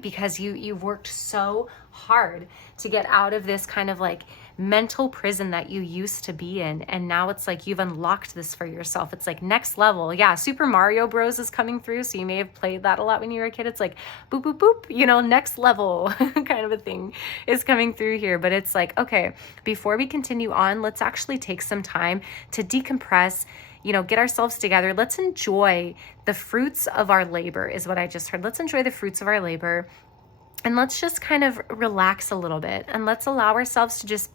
because you've worked so hard to get out of this kind of like mental prison that you used to be in. And now it's like you've unlocked this for yourself. It's like next level. Yeah, Super Mario Bros is coming through. So you may have played that a lot when you were a kid. It's like boop, boop, boop, you know, next level kind of a thing is coming through here. But it's like, okay, before we continue on, let's actually take some time to decompress, you know, get ourselves together. Let's enjoy the fruits of our labor is what I just heard. Let's enjoy the fruits of our labor. And let's just kind of relax a little bit, and let's allow ourselves to just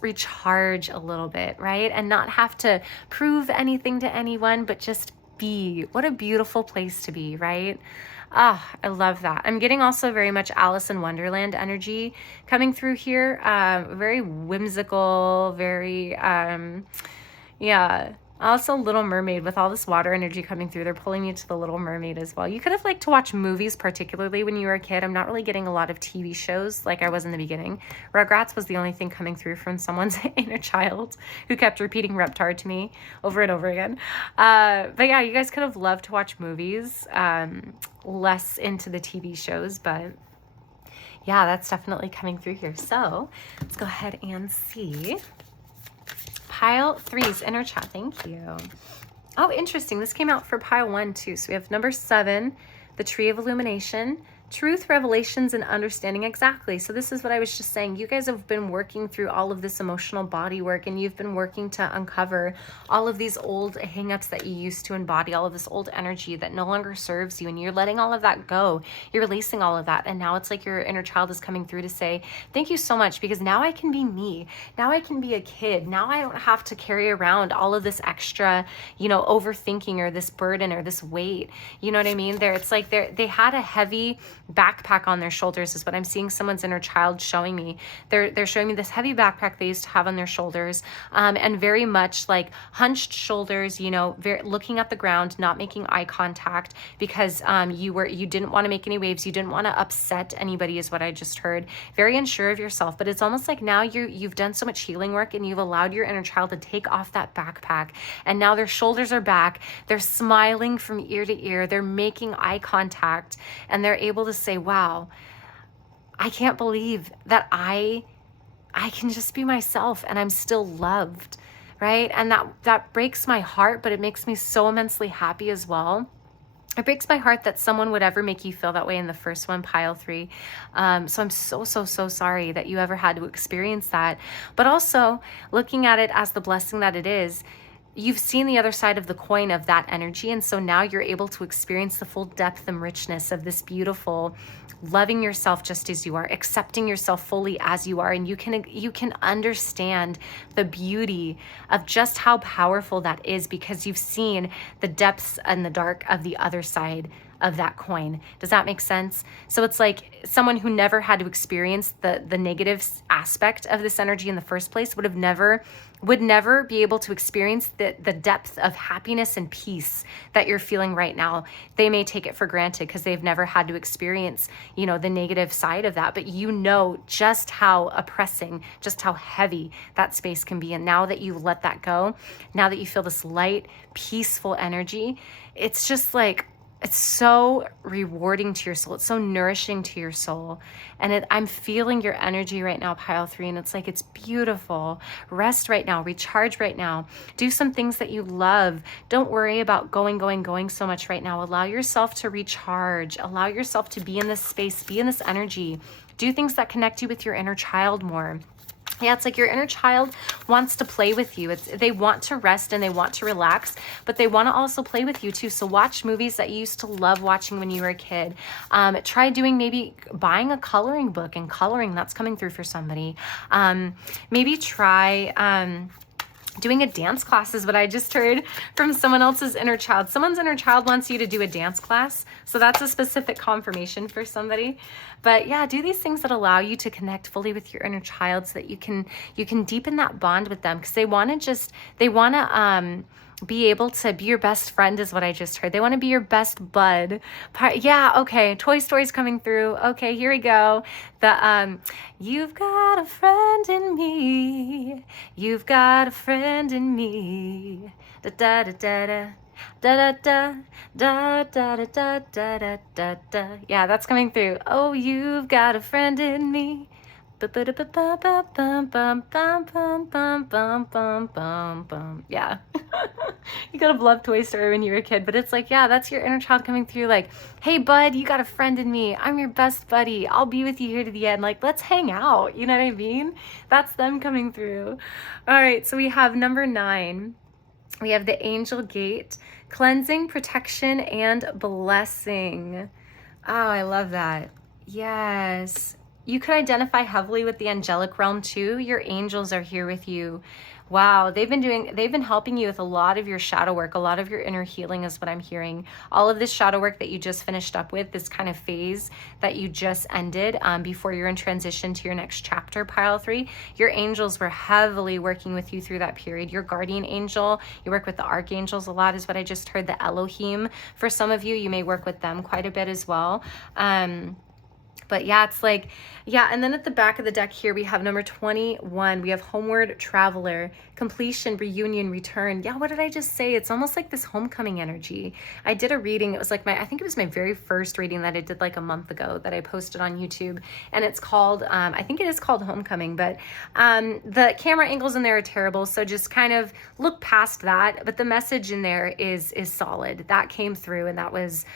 recharge a little bit, right? And not have to prove anything to anyone, but just be. What a beautiful place to be, right? Ah, I love that. I'm getting also very much Alice in Wonderland energy coming through here. Very whimsical, very, yeah. Also Little Mermaid, with all this water energy coming through, they're pulling you to the Little Mermaid as well. You could have liked to watch movies, particularly when you were a kid. I'm not really getting a lot of TV shows like I was in the beginning. Rugrats was the only thing coming through from someone's inner child who kept repeating Reptar to me over and over again. But yeah, you guys could have loved to watch movies, less into the TV shows, but yeah, that's definitely coming through here. So let's go ahead and see. Pile 3's inner child. Thank you. Oh, interesting. This came out for pile 1 too. So we have number 7, the Tree of Illumination, truth, revelations, and understanding. Exactly. So this is what I was just saying. You guys have been working through all of this emotional body work, and you've been working to uncover all of these old hangups that you used to embody, all of this old energy that no longer serves you, and you're letting all of that go. You're releasing all of that. And now it's like your inner child is coming through to say, thank you so much, because now I can be me. Now I can be a kid. Now I don't have to carry around all of this extra, you know, overthinking or this burden or this weight. You know what I mean? It's like they had a heavy backpack on their shoulders is what I'm seeing someone's inner child showing me. They're showing me this heavy backpack they used to have on their shoulders, and very much like hunched shoulders, you know, looking at the ground, not making eye contact, because you didn't want to make any waves, you didn't want to upset anybody is what I just heard. Very unsure of yourself, but it's almost like now you've done so much healing work and you've allowed your inner child to take off that backpack, and now their shoulders are back, they're smiling from ear to ear, they're making eye contact, and they're able to say, wow, I can't believe that I can just be myself and I'm still loved, right? And that breaks my heart, but it makes me so immensely happy as well. It breaks my heart that someone would ever make you feel that way in the first one, pile 3. So I'm so sorry that you ever had to experience that. But also looking at it as the blessing that it is, you've seen the other side of the coin of that energy. And so now you're able to experience the full depth and richness of this beautiful, loving yourself just as you are, accepting yourself fully as you are. And you can understand the beauty of just how powerful that is, because you've seen the depths and the dark of the other side of that coin. Does that make sense? So it's like someone who never had to experience the negative aspect of this energy in the first place would never be able to experience the depth of happiness and peace that you're feeling right now. They may take it for granted because they've never had to experience, you know, the negative side of that, but you know just how oppressing, just how heavy that space can be. And now that you let that go, now that you feel this light, peaceful energy, it's just like, it's so rewarding to your soul. It's so nourishing to your soul. And I'm feeling your energy right now, pile 3. And it's like, it's beautiful. Rest right now. Recharge right now. Do some things that you love. Don't worry about going so much right now. Allow yourself to recharge. Allow yourself to be in this space, be in this energy. Do things that connect you with your inner child more. Yeah, it's like your inner child wants to play with you. They want to rest and they want to relax, but they want to also play with you too. So watch movies that you used to love watching when you were a kid. Try doing, maybe buying a coloring book and coloring. That's coming through for somebody. Maybe try doing a dance class is what I just heard from someone else's inner child. Someone's inner child wants you to do a dance class. So that's a specific confirmation for somebody. But yeah, do these things that allow you to connect fully with your inner child so that you can deepen that bond with them, because they want to be able to be your best friend is what I just heard. They want to be your best bud. Yeah, okay. Toy Story's coming through. Okay, here we go. You've got a friend in me. You've got a friend in me. Da da da da da da da da da da da da da da. Yeah, that's coming through. Oh, you've got a friend in me. Yeah. You gotta love Toy Story when you were a kid, but it's like, yeah, that's your inner child coming through like, hey bud, you got a friend in me. I'm your best buddy. I'll be with you here to the end. Like, let's hang out. You know what I mean? That's them coming through. All right, so we have number 9. We have the Angel Gate, cleansing, protection, and blessing. Oh, I love that. Yes. You could identify heavily with the angelic realm too. Your angels are here with you. Wow, they've been helping you with a lot of your shadow work, a lot of your inner healing is what I'm hearing. All of this shadow work that you just finished up with, this kind of phase that you just ended before you're in transition to your next chapter, pile 3, your angels were heavily working with you through that period. Your guardian angel, you work with the archangels a lot is what I just heard, the Elohim. For some of you, you may work with them quite a bit as well. But yeah, it's like, yeah. And then at the back of the deck here, we have number 21. We have Homeward Traveler, completion, reunion, return. Yeah, what did I just say? It's almost like this homecoming energy. I did a reading. It was like I think it was my very first reading that I did like a month ago that I posted on YouTube. And it's called, I think it is called Homecoming, but the camera angles in there are terrible. So just kind of look past that. But the message in there is solid. That came through, and that was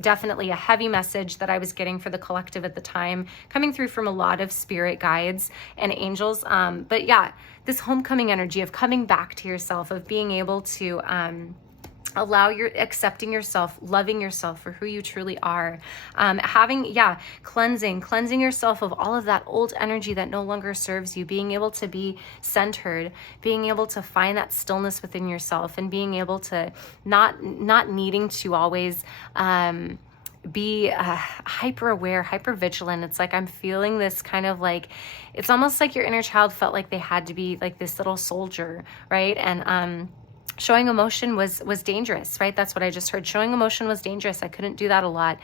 definitely a heavy message that I was getting for the collective at the time, coming through from a lot of spirit guides and angels. But yeah, this homecoming energy of coming back to yourself, of being able to accepting yourself, loving yourself for who you truly are, cleansing yourself of all of that old energy that no longer serves you, being able to be centered, being able to find that stillness within yourself, and being able to not needing to always be hyper aware, hyper vigilant. It's like I'm feeling this kind of like, it's almost like your inner child felt like they had to be like this little soldier, right? And showing emotion was dangerous, right? That's what I just heard. Showing emotion was dangerous. I couldn't do that a lot.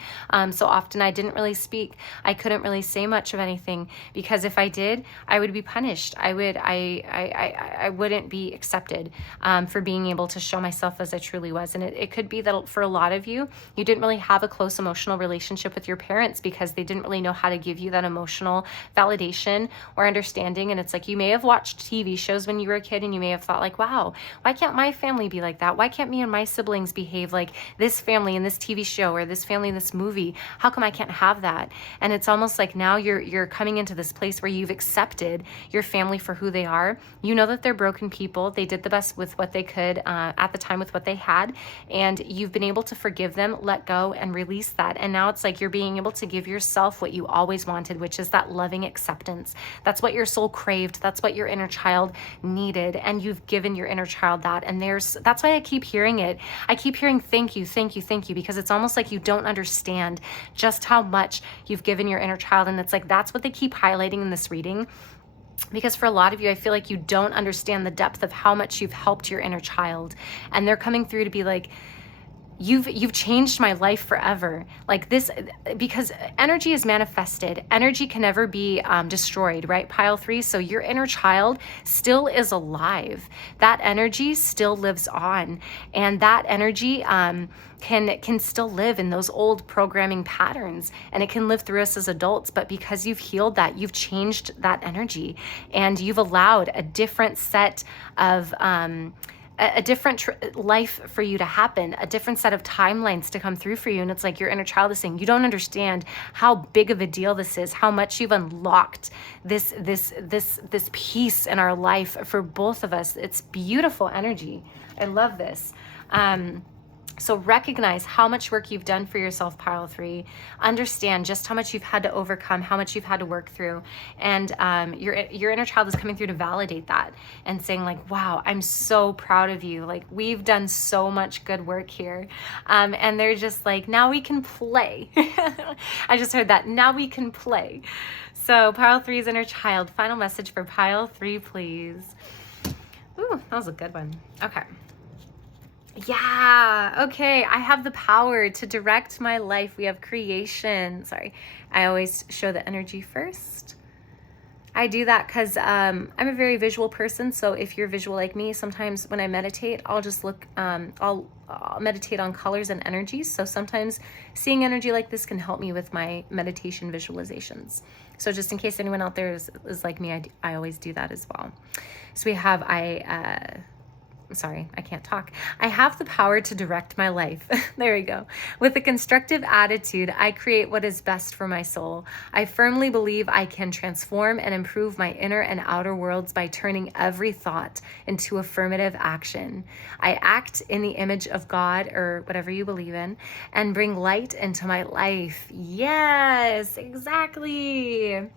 So often I didn't really speak. I couldn't really say much of anything, because if I did, I would be punished. I wouldn't be accepted for being able to show myself as I truly was. And it could be that for a lot of you, you didn't really have a close emotional relationship with your parents because they didn't really know how to give you that emotional validation or understanding. And it's like, you may have watched TV shows when you were a kid and you may have thought like, wow, why can't my family be like that? Why can't me and my siblings behave like this family in this TV show or this family in this movie? How come I can't have that? And it's almost like now you're coming into this place where you've accepted your family for who they are. You know that they're broken people. They did the best with what they could at the time with what they had, and you've been able to forgive them, let go, and release that. And now it's like you're being able to give yourself what you always wanted, which is that loving acceptance. That's what your soul craved. That's what your inner child needed, and you've given your inner child that, and they're that's why I keep hearing it. I keep hearing thank you, thank you, thank you, because it's almost like you don't understand just how much you've given your inner child. And it's like, that's what they keep highlighting in this reading. Because for a lot of you, I feel like you don't understand the depth of how much you've helped your inner child. And they're coming through to be like, you've changed my life forever. Like this, because energy is manifested. Energy can never be destroyed, right? Pile 3. So your inner child still is alive. That energy still lives on. And that energy can still live in those old programming patterns, and it can live through us as adults. But because you've healed that, you've changed that energy, and you've allowed a different set of a different life for you to happen, a different set of timelines to come through for you. And it's like your inner child is saying, you don't understand how big of a deal this is, how much you've unlocked this piece in our life for both of us. It's beautiful energy. I love this. So recognize how much work you've done for yourself, pile 3. Understand just how much you've had to overcome, how much you've had to work through. And your inner child is coming through to validate that and saying like, wow, I'm so proud of you. Like, we've done so much good work here. And they're just like, now we can play. I just heard that. Now we can play. So pile 3's inner child. Final message for pile 3, please. Ooh, that was a good one. Okay. Yeah, okay, I have the power to direct my life. We have creation. Sorry, I always show the energy first. I do that because I'm a very visual person. So if you're visual like me, sometimes when I meditate, I'll just look, I'll meditate on colors and energies. So sometimes seeing energy like this can help me with my meditation visualizations. So just in case anyone out there is like me, I always do that as well. So we have, sorry, I can't talk. I have the power to direct my life. There we go. With a constructive attitude, I create what is best for my soul. I firmly believe I can transform and improve my inner and outer worlds by turning every thought into affirmative action. I act in the image of God, or whatever you believe in, and bring light into my life. Yes, exactly.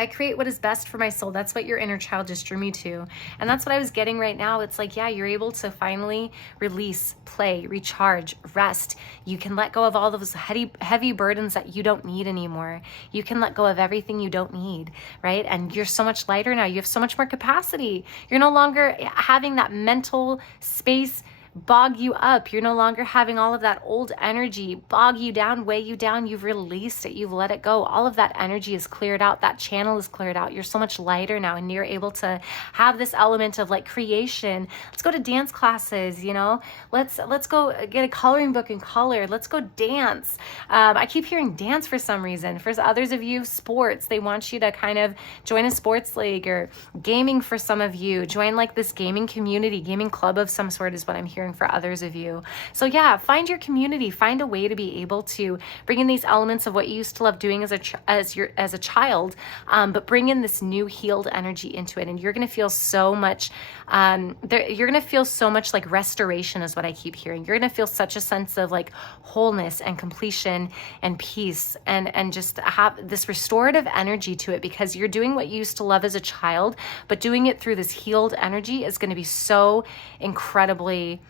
I create what is best for my soul. That's what your inner child just drew me to. And that's what I was getting right now. It's like, yeah, you're able to finally release, play, recharge, rest. You can let go of all those heavy burdens that you don't need anymore. You can let go of everything you don't need, right? And you're so much lighter now. You have so much more capacity. You're no longer having that mental space bog you up. You're no longer having all of that old energy bog you down, weigh you down. You've released it. You've let it go. All of that energy is cleared out. That channel is cleared out. You're so much lighter now, and you're able to have this element of like creation. Let's go to dance classes, you know, let's go get a coloring book and color. Let's go dance. I keep hearing dance for some reason. For others of you, sports, they want you to kind of join a sports league, or gaming for some of you, join like this gaming community, gaming club of some sort is what I'm hearing for others of you. So yeah, find your community, find a way to be able to bring in these elements of what you used to love doing as a child, but bring in this new healed energy into it, and you're going to feel so much you're going to feel so much like restoration is what I keep hearing. You're going to feel such a sense of like wholeness and completion and peace, and just have this restorative energy to it, because you're doing what you used to love as a child, but doing it through this healed energy is going to be so incredibly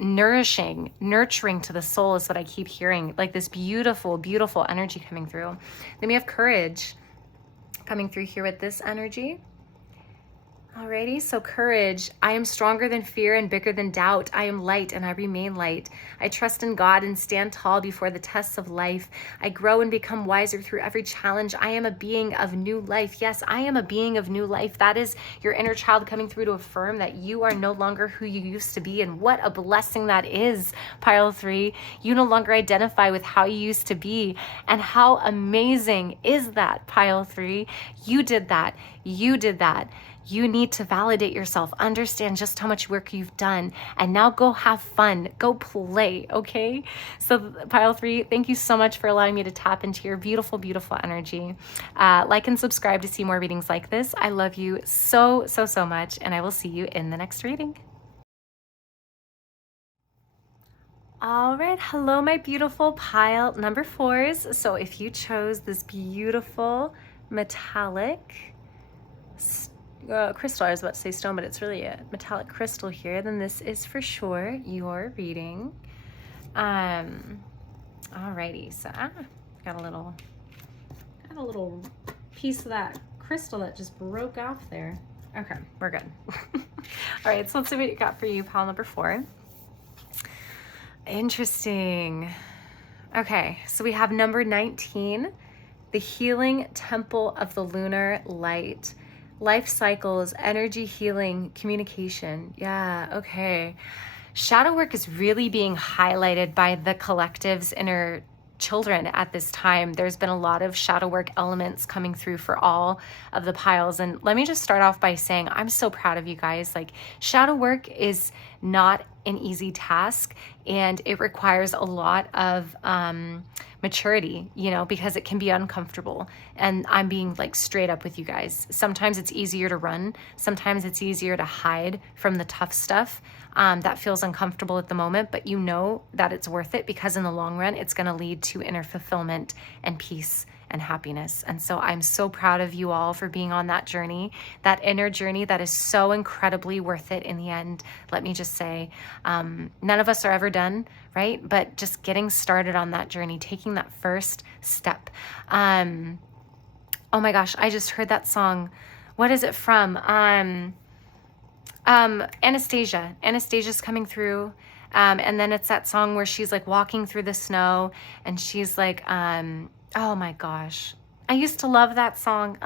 nourishing, nurturing to the soul is what I keep hearing. Like this beautiful, beautiful energy coming through. Then we have courage coming through here with this energy. Alrighty, so courage. I am stronger than fear and bigger than doubt. I am light and I remain light. I trust in God and stand tall before the tests of life. I grow and become wiser through every challenge. I am a being of new life. Yes, I am a being of new life. That is your inner child coming through to affirm that you are no longer who you used to be. And what a blessing that is, pile 3. You no longer identify with how you used to be. And how amazing is that, pile 3? You did that. You did that. You need to validate yourself, understand just how much work you've done, and now go have fun, go play, okay? So pile 3, thank you so much for allowing me to tap into your beautiful, beautiful energy. Like and subscribe to see more readings like this. I love you so, so, so much, and I will see you in the next reading. All right, hello, my beautiful pile number 4s. So if you chose this beautiful metallic crystal. I was about to say stone, but it's really a metallic crystal here, then this is for sure your reading. Alrighty, so got a little piece of that crystal that just broke off there. Okay, we're good. All right, so let's see what you got for you, pile number 4. Interesting. Okay, so we have number 19, the healing temple of the lunar light. Life cycles, energy healing, communication. Yeah, okay. Shadow work is really being highlighted by the collective's inner children at this time. There's been a lot of shadow work elements coming through for all of the piles. And let me just start off by saying I'm so proud of you guys. Like, shadow work is not an easy task, and it requires a lot of maturity, you know, because it can be uncomfortable. And I'm being like straight up with you guys. Sometimes it's easier to run. Sometimes it's easier to hide from the tough stuff that feels uncomfortable at the moment, but you know that it's worth it, because in the long run, it's going to lead to inner fulfillment and peace and happiness. And so I'm so proud of you all for being on that journey, that inner journey that is so incredibly worth it in the end. Let me just say, none of us are ever done, right? But just getting started on that journey, taking that first step. Oh my gosh, I just heard that song. What is it from? Anastasia. Anastasia's coming through. And then it's that song where she's like walking through the snow and she's like, oh my gosh, I used to love that song.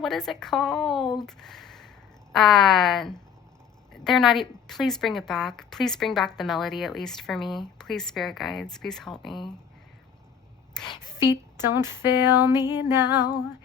What is it called? They're not, please bring it back. Please bring back the melody, at least for me. Please, spirit guides, please help me. Feet don't fail me now.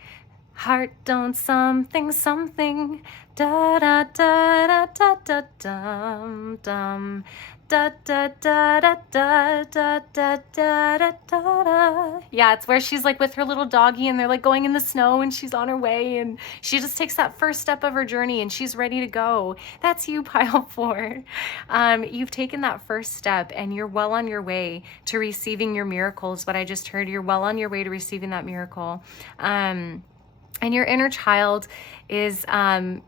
Heart don't something, something. Da da da da da da dum dum. Da da da da da da da da da da. Yeah, it's where she's like with her little doggy and they're like going in the snow and she's on her way and she just takes that first step of her journey and she's ready to go. That's you, pile 4. You've taken that first step and you're well on your way to receiving your miracles. What I just heard, you're well on your way to receiving that miracle. And your inner child is, okay,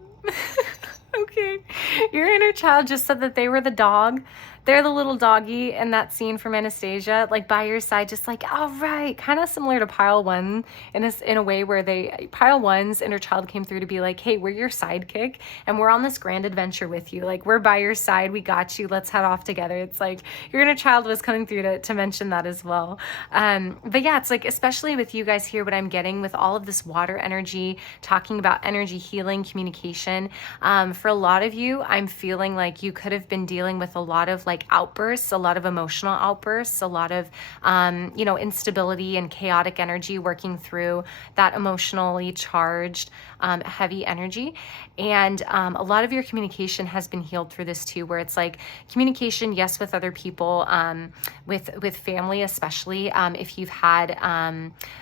your inner child just said that they were the dog. They're the little doggy in that scene from Anastasia, like by your side, just like, all right, kind of similar to pile 1 in a way where pile 1's inner child came through to be like, hey, we're your sidekick and we're on this grand adventure with you. Like, we're by your side. We got you. Let's head off together. It's like your inner child was coming through to mention that as well. But yeah, it's like, especially with you guys here, what I'm getting with all of this water energy, talking about energy healing, communication. For a lot of you, I'm feeling like you could have been dealing with a lot of like outbursts, a lot of emotional outbursts, a lot of, instability and chaotic energy working through that emotionally charged, heavy energy. And a lot of your communication has been healed through this too, where it's like communication, yes, with other people, with family, especially if you've had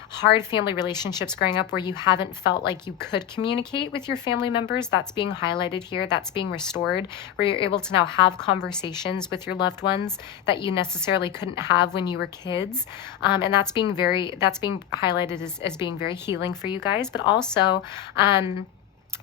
hard family relationships growing up where you haven't felt like you could communicate with your family members. That's being highlighted here. That's being restored, where you're able to now have conversations with your loved ones that you necessarily couldn't have when you were kids. And that's being highlighted as being very healing for you guys, but also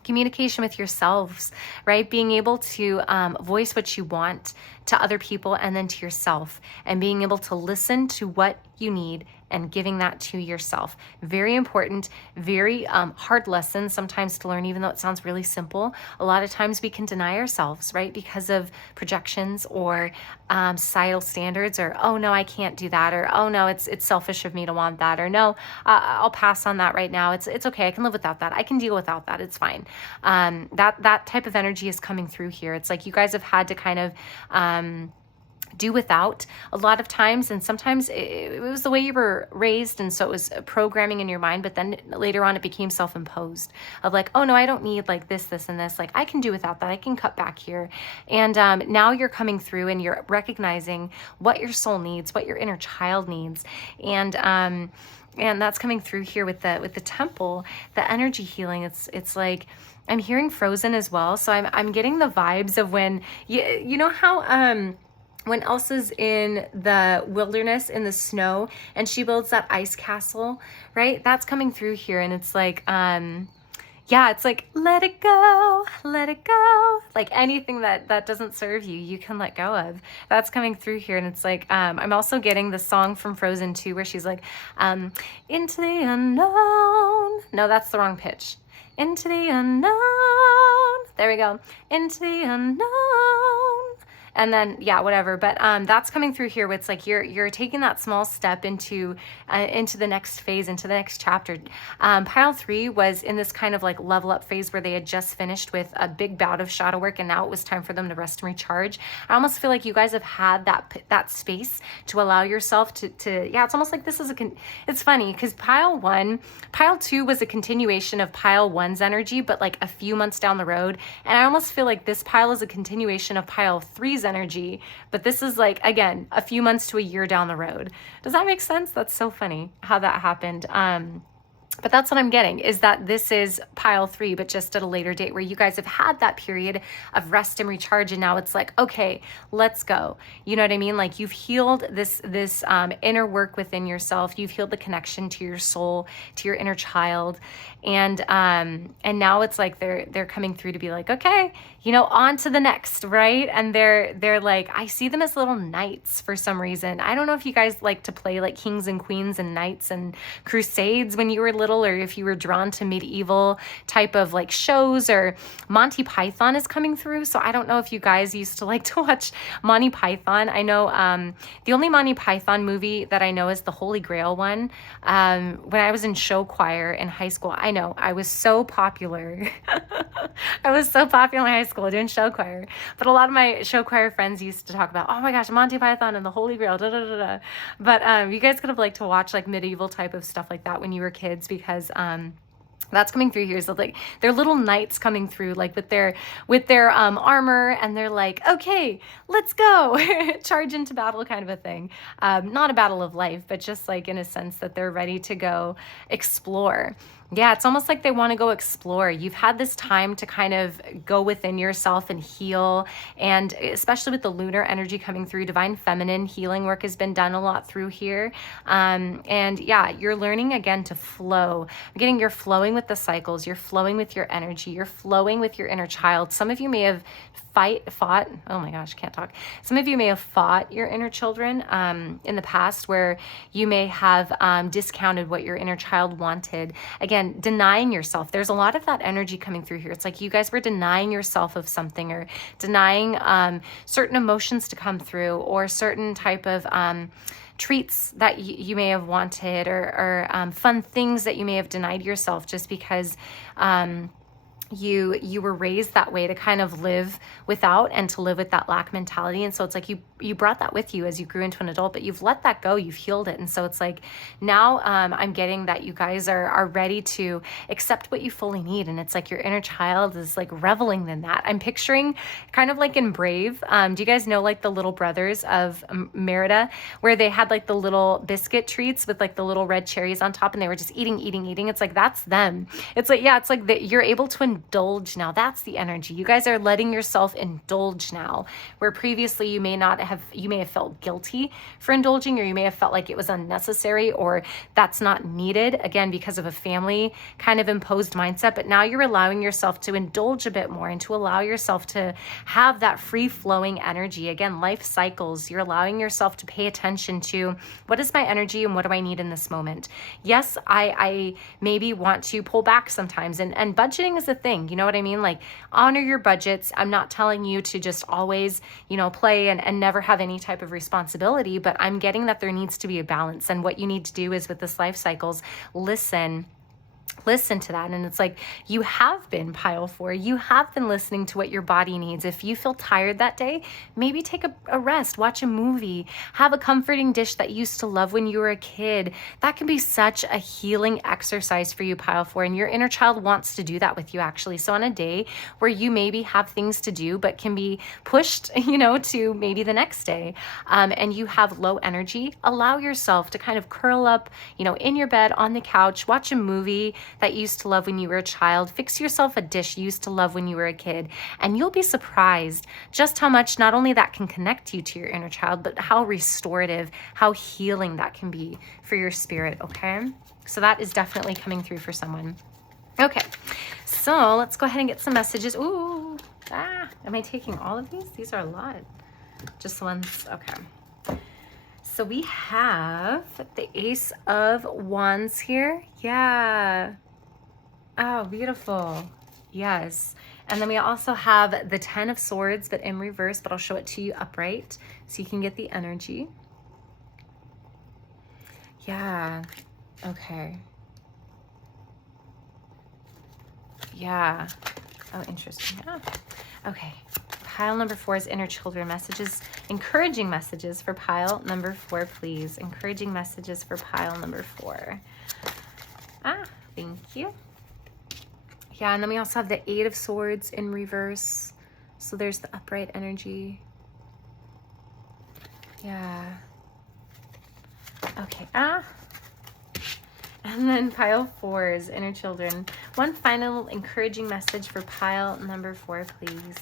communication with yourselves, right? Being able to voice what you want to other people and then to yourself, and being able to listen to what you need and giving that to yourself. Very important, very hard lesson sometimes to learn, even though it sounds really simple. A lot of times we can deny ourselves, right? Because of projections or societal standards, or, oh no, I can't do that, or, oh no, it's selfish of me to want that, or no, I'll pass on that right now. It's okay. I can live without that. I can deal without that. It's fine. That type of energy is coming through here. It's like you guys have had to kind of do without a lot of times, and sometimes it was the way you were raised, and so it was programming in your mind, but then later on it became self-imposed of like, oh no, I don't need like this and this, like I can do without that, I can cut back here. And now you're coming through and you're recognizing what your soul needs, what your inner child needs, and that's coming through here with the temple, the energy healing. It's like I'm hearing Frozen as well, so I'm getting the vibes of when you know how when Elsa's in the wilderness in the snow and she builds that ice castle, right? That's coming through here. And it's like, yeah, it's like, let it go, let it go. Like anything that doesn't serve you, you can let go of. That's coming through here. And it's like, I'm also getting the song from Frozen 2 where she's like, into the unknown. No, that's the wrong pitch. Into the unknown. There we go. Into the unknown. And then, yeah, whatever. But that's coming through here. Where it's like you're taking that small step into the next phase, into the next chapter. Pile 3 was in this kind of like level up phase where they had just finished with a big bout of shadow work, and now it was time for them to rest and recharge. I almost feel like you guys have had that space to allow yourself to yeah. It's almost like this is it's funny because pile 2 was a continuation of pile 1's energy, but like a few months down the road. And I almost feel like this pile is a continuation of pile 3's energy, but this is like, again, a few months to a year down the road. Does that make sense? That's so funny how that happened. But that's what I'm getting, is that this is pile 3, but just at a later date where you guys have had that period of rest and recharge. And now it's like, okay, let's go. You know what I mean? Like you've healed this inner work within yourself. You've healed the connection to your soul, to your inner child. And now it's like they're coming through to be like, okay, you know, on to the next, right? And they're like, I see them as little knights for some reason. I don't know if you guys like to play like kings and queens and knights and crusades when you were little, or if you were drawn to medieval type of like shows, or Monty Python is coming through. So I don't know if you guys used to like to watch Monty Python. I know the only Monty Python movie that I know is the Holy Grail one. When I was in show choir in high school, I know I was so popular. I was so popular in high school doing show choir. But a lot of my show choir friends used to talk about, oh my gosh, Monty Python and the Holy Grail, da da da da. But you guys could have liked to watch like medieval type of stuff like that when you were kids, because that's coming through here. So like they're little knights coming through, like with their armor, and they're like, okay, let's go, charge into battle kind of a thing. Not a battle of life, but just like in a sense that they're ready to go explore. Yeah, it's almost like they want to go explore. You've had this time to kind of go within yourself and heal. And especially with the lunar energy coming through, divine feminine healing work has been done a lot through here. And yeah, you're learning again to flow. I'm getting you're flowing with the cycles. You're flowing with your energy. You're flowing with your inner child. Some of you may have fought. Oh my gosh, can't talk. Some of you may have fought your inner children in the past, where you may have discounted what your inner child wanted. Again, denying yourself. There's a lot of that energy coming through here. It's like you guys were denying yourself of something, or denying certain emotions to come through, or certain type of treats that you may have wanted, or fun things that you may have denied yourself just because you were raised that way, to kind of live without and to live with that lack mentality. And so it's like you brought that with you as you grew into an adult, but you've let that go, you've healed it. And so it's like now I'm getting that you guys are ready to accept what you fully need. And it's like your inner child is like reveling in that. I'm picturing kind of like in Brave. Do you guys know like the little brothers of Merida, where they had like the little biscuit treats with like the little red cherries on top, and they were just eating. It's like, that's them. It's like, yeah, it's like that you're able to indulge now. That's the energy. You guys are letting yourself indulge now, where previously you may have felt guilty for indulging, or you may have felt like it was unnecessary, or that's not needed, again, because of a family kind of imposed mindset. But now you're allowing yourself to indulge a bit more, and to allow yourself to have that free flowing energy. Again, life cycles. You're allowing yourself to pay attention to, what is my energy and what do I need in this moment? Yes, I maybe want to pull back sometimes, and budgeting is a thing. You know what I mean? Like, honor your budgets. I'm not telling you to just always, play and never have any type of responsibility, but I'm getting that there needs to be a balance. And what you need to do is, with this life cycles, listen to that. And it's like, you have been pile 4. You have been listening to what your body needs. If you feel tired that day, maybe take a rest, watch a movie, have a comforting dish that you used to love when you were a kid. That can be such a healing exercise for you, pile 4. And your inner child wants to do that with you, actually. So on a day where you maybe have things to do, but can be pushed, to maybe the next day, and you have low energy, allow yourself to kind of curl up, in your bed, on the couch, watch a movie that you used to love when you were a child, fix yourself a dish you used to love when you were a kid, and you'll be surprised just how much not only that can connect you to your inner child, but how restorative, how healing that can be for your spirit, okay? So that is definitely coming through for someone. Okay, so let's go ahead and get some messages. Ooh, am I taking all of these? These are a lot. Just the ones, okay. So we have the Ace of Wands here. Yeah. Oh, beautiful. Yes. And then we also have the 10 of Swords, but in reverse, but I'll show it to you upright so you can get the energy. Yeah. Okay. Yeah. Oh, interesting. Yeah. Okay. Pile number 4 is inner children messages. Encouraging messages for pile number 4, please. Encouraging messages for pile number 4. Thank you. Yeah, and then we also have the 8 of Swords in reverse. So there's the upright energy. Yeah. Okay. And then pile 4 is inner children. One final encouraging message for pile number 4, please.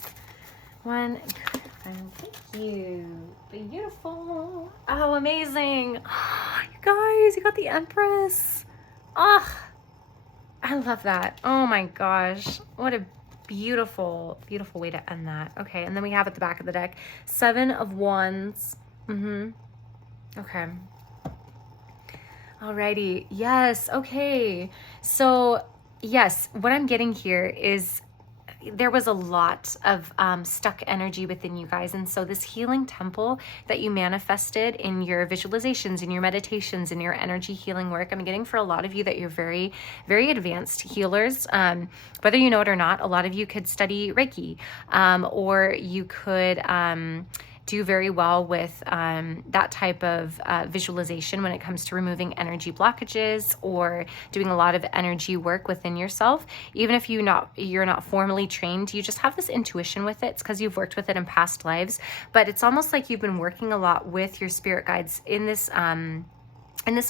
One final. Thank you. Beautiful. Oh, amazing. Oh, you guys, you got the Empress. Oh, I love that. Oh my gosh. What a beautiful, beautiful way to end that. Okay, and then we have at the back of the deck, 7 of Wands. Okay. Alrighty. Yes. Okay. So yes, what I'm getting here is there was a lot of stuck energy within you guys. And so this healing temple that you manifested in your visualizations, in your meditations, in your energy healing work, I'm getting for a lot of you that you're very, very advanced healers. Whether you know it or not, a lot of you could study Reiki, or you could do very well with that type of visualization when it comes to removing energy blockages or doing a lot of energy work within yourself. Even if you're not formally trained, you just have this intuition with it. It's because you've worked with it in past lives. But it's almost like you've been working a lot with your spirit guides in this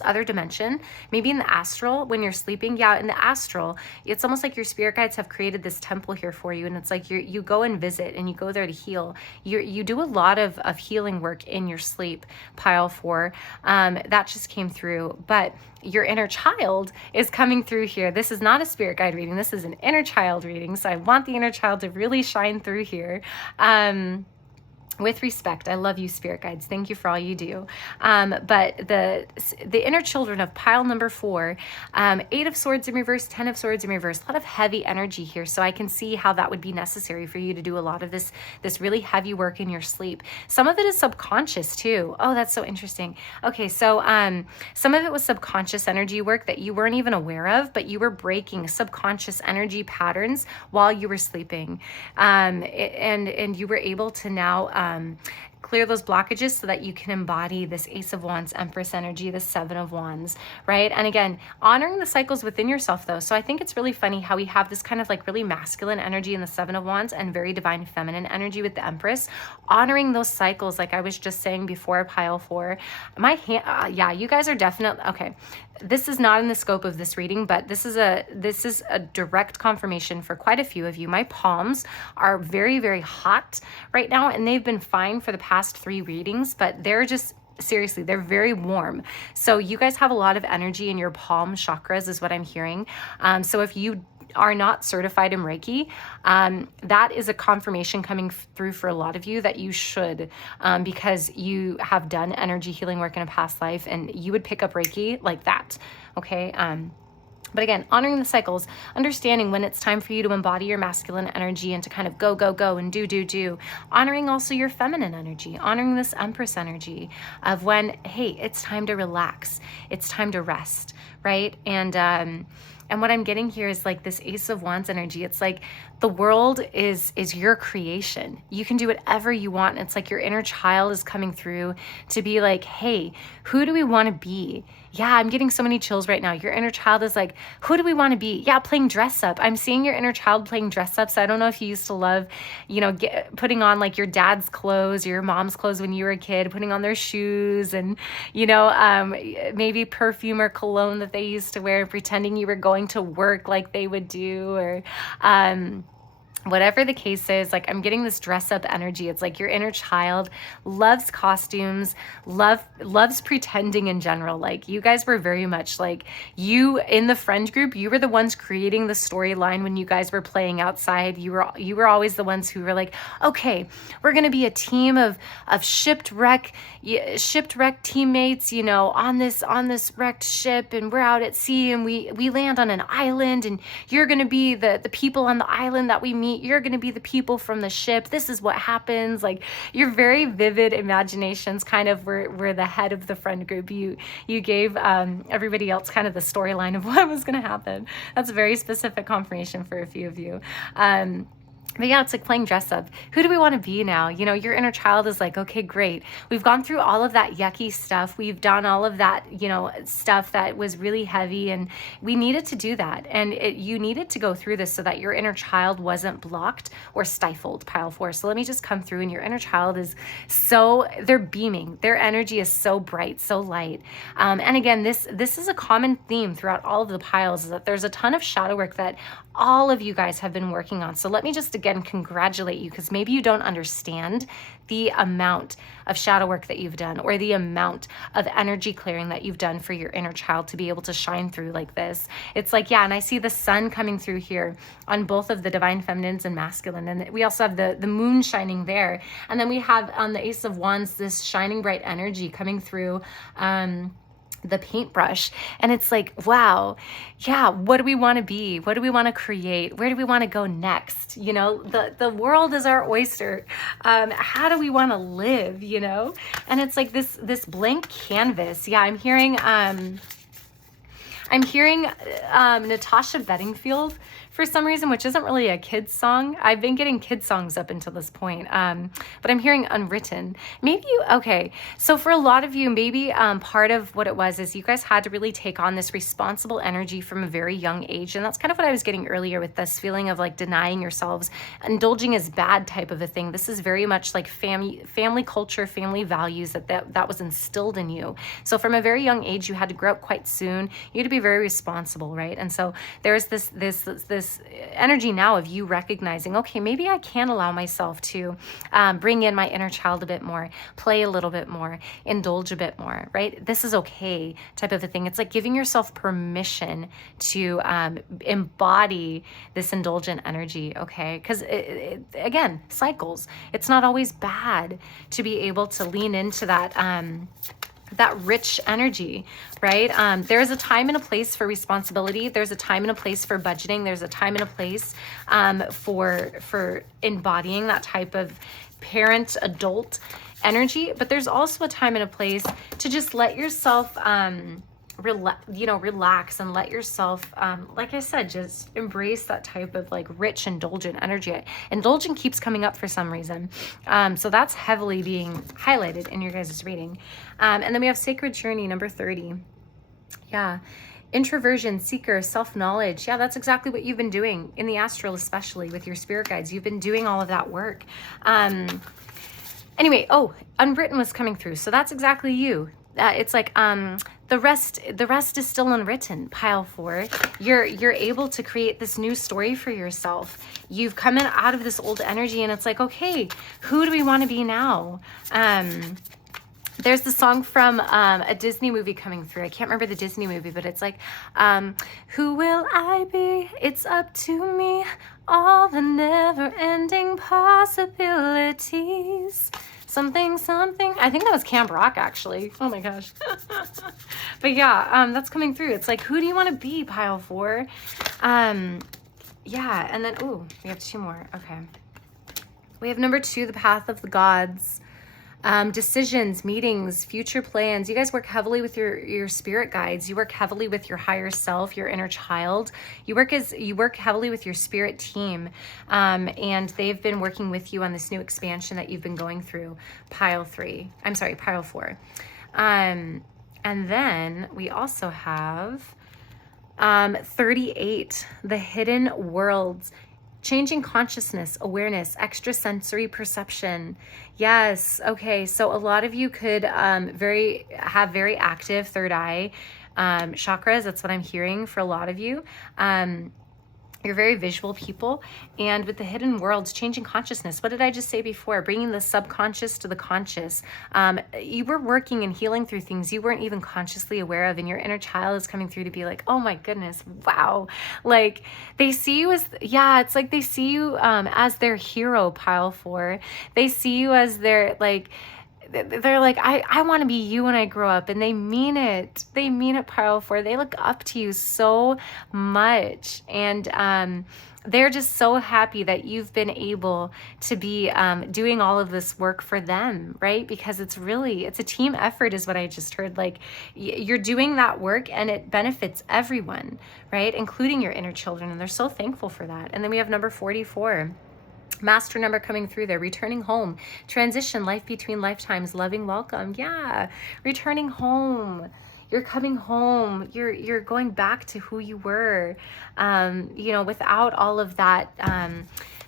other dimension, maybe in the astral when you're sleeping. Yeah, in the astral, it's almost like your spirit guides have created this temple here for you, and it's like you go and visit and you go there to heal. You do a lot of healing work in your sleep, pile 4. That just came through, but your inner child is coming through here. This is not a spirit guide reading. This is an inner child reading, so I want the inner child to really shine through here. With respect, I love you, spirit guides. Thank you for all you do. But the inner children of pile number 4, 8 of Swords in reverse, 10 of Swords in reverse, a lot of heavy energy here. So I can see how that would be necessary for you to do a lot of this really heavy work in your sleep. Some of it is subconscious too. Oh, that's so interesting. Okay, so some of it was subconscious energy work that you weren't even aware of, but you were breaking subconscious energy patterns while you were sleeping, and you were able to now clear those blockages so that you can embody this Ace of Wands, Empress energy, the 7 of Wands, right? And again, honoring the cycles within yourself though. So I think it's really funny how we have this kind of like really masculine energy in the 7 of Wands and very divine feminine energy with the Empress, honoring those cycles. Like I was just saying before, pile 4, my hand, yeah, you guys are definitely, okay. This is not in the scope of this reading, but this is a direct confirmation for quite a few of you. My palms are very, very hot right now, and they've been fine for the past 3 readings, but they're just, seriously, they're very warm. So you guys have a lot of energy in your palm chakras is what I'm hearing. So if you are not certified in Reiki, that is a confirmation coming through for a lot of you that you should, because you have done energy healing work in a past life and you would pick up Reiki like that. Okay. But again, honoring the cycles, understanding when it's time for you to embody your masculine energy and to kind of go, go, go and do. Honoring also your feminine energy, honoring this Empress energy of when, hey, it's time to relax. It's time to rest, right? And what I'm getting here is like this Ace of Wands energy. It's like the world is your creation. You can do whatever you want. And it's like your inner child is coming through to be like, hey, who do we want to be? Yeah, I'm getting so many chills right now. Your inner child is like, who do we want to be? Yeah, playing dress up. I'm seeing your inner child playing dress up. So I don't know if you used to love, putting on like your dad's clothes or your mom's clothes when you were a kid, putting on their shoes and, maybe perfume or cologne that they used to wear and pretending you were going to work like they would do, or Whatever the case is, like I'm getting this dress up energy. It's like your inner child loves costumes, loves pretending in general. Like you guys were very much like, you in the friend group, you were the ones creating the storyline when you guys were playing outside. You were always the ones who were like, okay, we're gonna be a team of shipwreck teammates, you know, on this wrecked ship, and we're out at sea, and we land on an island, and you're gonna be the people on the island that we meet. You're going to be the people from the ship. This is what happens. Like your very vivid imaginations kind of were the head of the friend group. You gave everybody else kind of the storyline of what was going to happen. That's a very specific confirmation for a few of you. But yeah, it's like playing dress up. Who do we want to be now? You know, your inner child is like, okay, great. We've gone through all of that yucky stuff. We've done all of that, you know, stuff that was really heavy, and we needed to do that. And you needed to go through this so that your inner child wasn't blocked or stifled, pile 4. So let me just come through, and your inner child is they're beaming. Their energy is so bright, so light. And again, this is a common theme throughout all of the piles, is that there's a ton of shadow work that all of you guys have been working on. So let me just again congratulate you, because maybe you don't understand the amount of shadow work that you've done, or the amount of energy clearing that you've done for your inner child to be able to shine through like this. It's like, yeah, and I see the sun coming through here on both of the divine feminines and masculine, and we also have the moon shining there, and then we have on the Ace of Wands this shining bright energy coming through the paintbrush. And it's like, wow, yeah, what do we want to be? What do we want to create? Where do we want to go next? You know, the world is our oyster. How do we want to live, you know? And it's like this blank canvas. Yeah, I'm hearing Natasha Bedingfield for some reason, which isn't really a kid's song. I've been getting kid songs up until this point, but I'm hearing Unwritten. Maybe okay. So for a lot of you, maybe part of what it was is you guys had to really take on this responsible energy from a very young age. And that's kind of what I was getting earlier with this feeling of like denying yourselves, indulging is bad type of a thing. This is very much like family culture, family values that was instilled in you. So from a very young age, you had to grow up quite soon. You had to be very responsible, right? And so there's this energy now of you recognizing, okay, maybe I can allow myself to bring in my inner child a bit more, play a little bit more, indulge a bit more, right? This is okay type of a thing. It's like giving yourself permission to embody this indulgent energy, okay? Because again, cycles. It's not always bad to be able to lean into that rich energy, right? There's a time and a place for responsibility. There's a time and a place for budgeting. There's a time and a place for embodying that type of parent adult energy. But there's also a time and a place to just let yourself relax and let yourself, like I said, just embrace that type of like rich, indulgent energy. Indulgent keeps coming up for some reason. So that's heavily being highlighted in your guys' reading. And then we have Sacred Journey, number 30. Yeah. Introversion, seeker, self-knowledge. Yeah, that's exactly what you've been doing in the astral, especially with your spirit guides. You've been doing all of that work. Anyway, Unwritten was coming through. So that's exactly you. It's like the rest is still unwritten, pile 4. You're able to create this new story for yourself. You've come in out of this old energy, and it's like, okay, who do we want to be now? There's the song from a Disney movie coming through. I can't remember the Disney movie, but it's like, who will I be? It's up to me. All the never-ending possibilities. Something. I think that was Camp Rock, actually. Oh my gosh. But yeah, that's coming through. It's like, who do you want to be, pile 4? Yeah, and then, we have 2 more. Okay. We have number 2, the Path of the Gods. Decisions, meetings, future plans. You guys work heavily with your spirit guides. You work heavily with your higher self, your inner child. You work heavily with your spirit team. And they've been working with you on this new expansion that you've been going through, pile 4. And then we also have 38, the Hidden Worlds. Changing consciousness, awareness, extrasensory perception. Yes. Okay. So a lot of you could have very active third eye chakras. That's what I'm hearing for a lot of you. You're very visual people. And with the hidden worlds, changing consciousness. What did I just say before? Bringing the subconscious to the conscious. You were working and healing through things you weren't even consciously aware of. And your inner child is coming through to be like, oh my goodness, wow. Like they see you as, yeah, it's like they see you as their hero, pile 4. They see you as their like, they're like, I want to be you when I grow up. And they mean it. They mean it, pile 4. They look up to you so much. And they're just so happy that you've been able to be doing all of this work for them, right? Because it's a team effort is what I just heard. Like you're doing that work and it benefits everyone, right? Including your inner children. And they're so thankful for that. And then we have number 44. Master number coming through there, returning home, transition, life between lifetimes, loving welcome. Yeah, returning home. You're coming home. You're going back to who you were, without all of that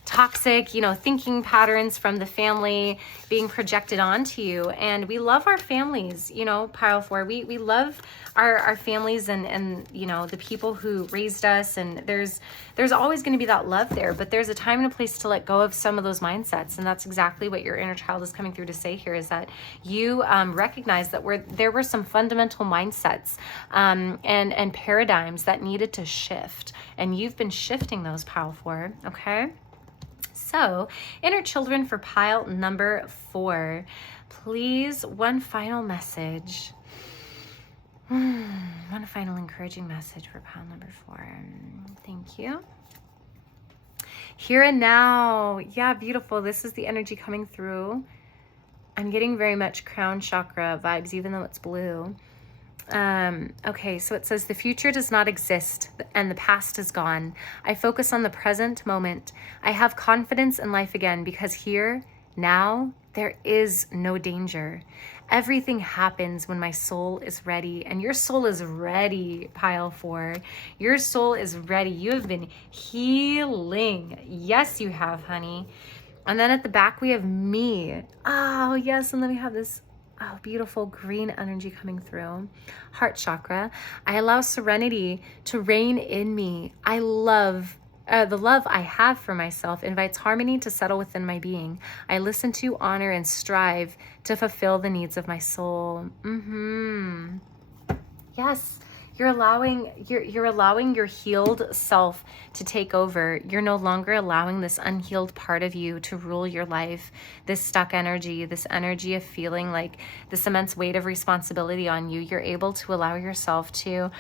toxic, thinking patterns from the family being projected onto you. And we love our families, pile 4. We love our families and the people who raised us. And there's always going to be that love there, but there's a time and a place to let go of some of those mindsets. And that's exactly what your inner child is coming through to say here, is that you recognize that there were some fundamental mindsets and paradigms that needed to shift. And you've been shifting those, pile 4. Okay. So, inner children for pile number 4, please, one final message. One final encouraging message for pile number 4. Thank you. Here and now. Yeah, beautiful. This is the energy coming through. I'm getting very much crown chakra vibes, even though it's blue. Okay, so it says the future does not exist and the past is gone. I focus on the present moment. I have confidence in life again because here, now, there is no danger. Everything happens when my soul is ready, and your soul is ready, pile 4. Your soul is ready. You have been healing. Yes, you have, honey. And then at the back, we have me. Oh, yes. And then we have this beautiful green energy coming through. Heart chakra. I allow serenity to reign in me. I love the love I have for myself invites harmony to settle within my being. I listen to, honor, and strive to fulfill the needs of my soul. Yes. You're allowing your healed self to take over. You're no longer allowing this unhealed part of you to rule your life. This stuck energy, this energy of feeling like this immense weight of responsibility on you. You're able to allow yourself to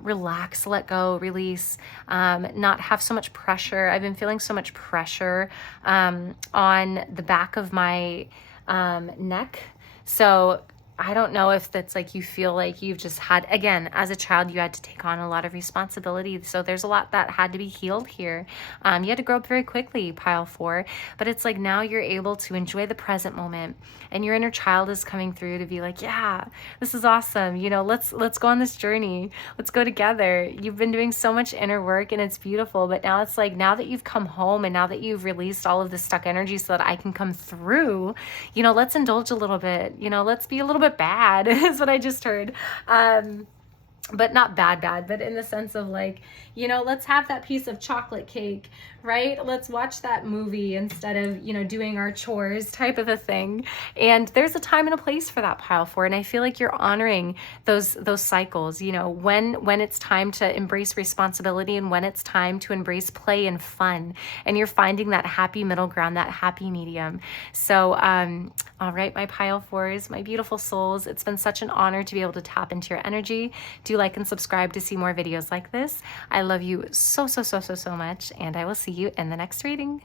relax, let go, release, not have so much pressure. I've been feeling so much pressure on the back of my neck. So I don't know if that's like you feel like you've just had, again, as a child, you had to take on a lot of responsibility. So there's a lot that had to be healed here. You had to grow up very quickly, pile 4. But it's like now you're able to enjoy the present moment. And your inner child is coming through to be like, yeah, this is awesome. Let's go on this journey. Let's go together. You've been doing so much inner work and it's beautiful. But now it's like, now that you've come home and now that you've released all of this stuck energy so that I can come through, let's indulge a little bit. Let's be a little bit bad is what I just heard. But not bad, but in the sense of like, let's have that piece of chocolate cake, right? Let's watch that movie instead of, doing our chores type of a thing. And there's a time and a place for that, pile 4. And I feel like you're honoring those cycles, when it's time to embrace responsibility and when it's time to embrace play and fun. And you're finding that happy middle ground, that happy medium. So, all right, my pile 4s, my beautiful souls, it's been such an honor to be able to tap into your energy. Do like and subscribe to see more videos like this. I love you so much, and I will see you in the next reading.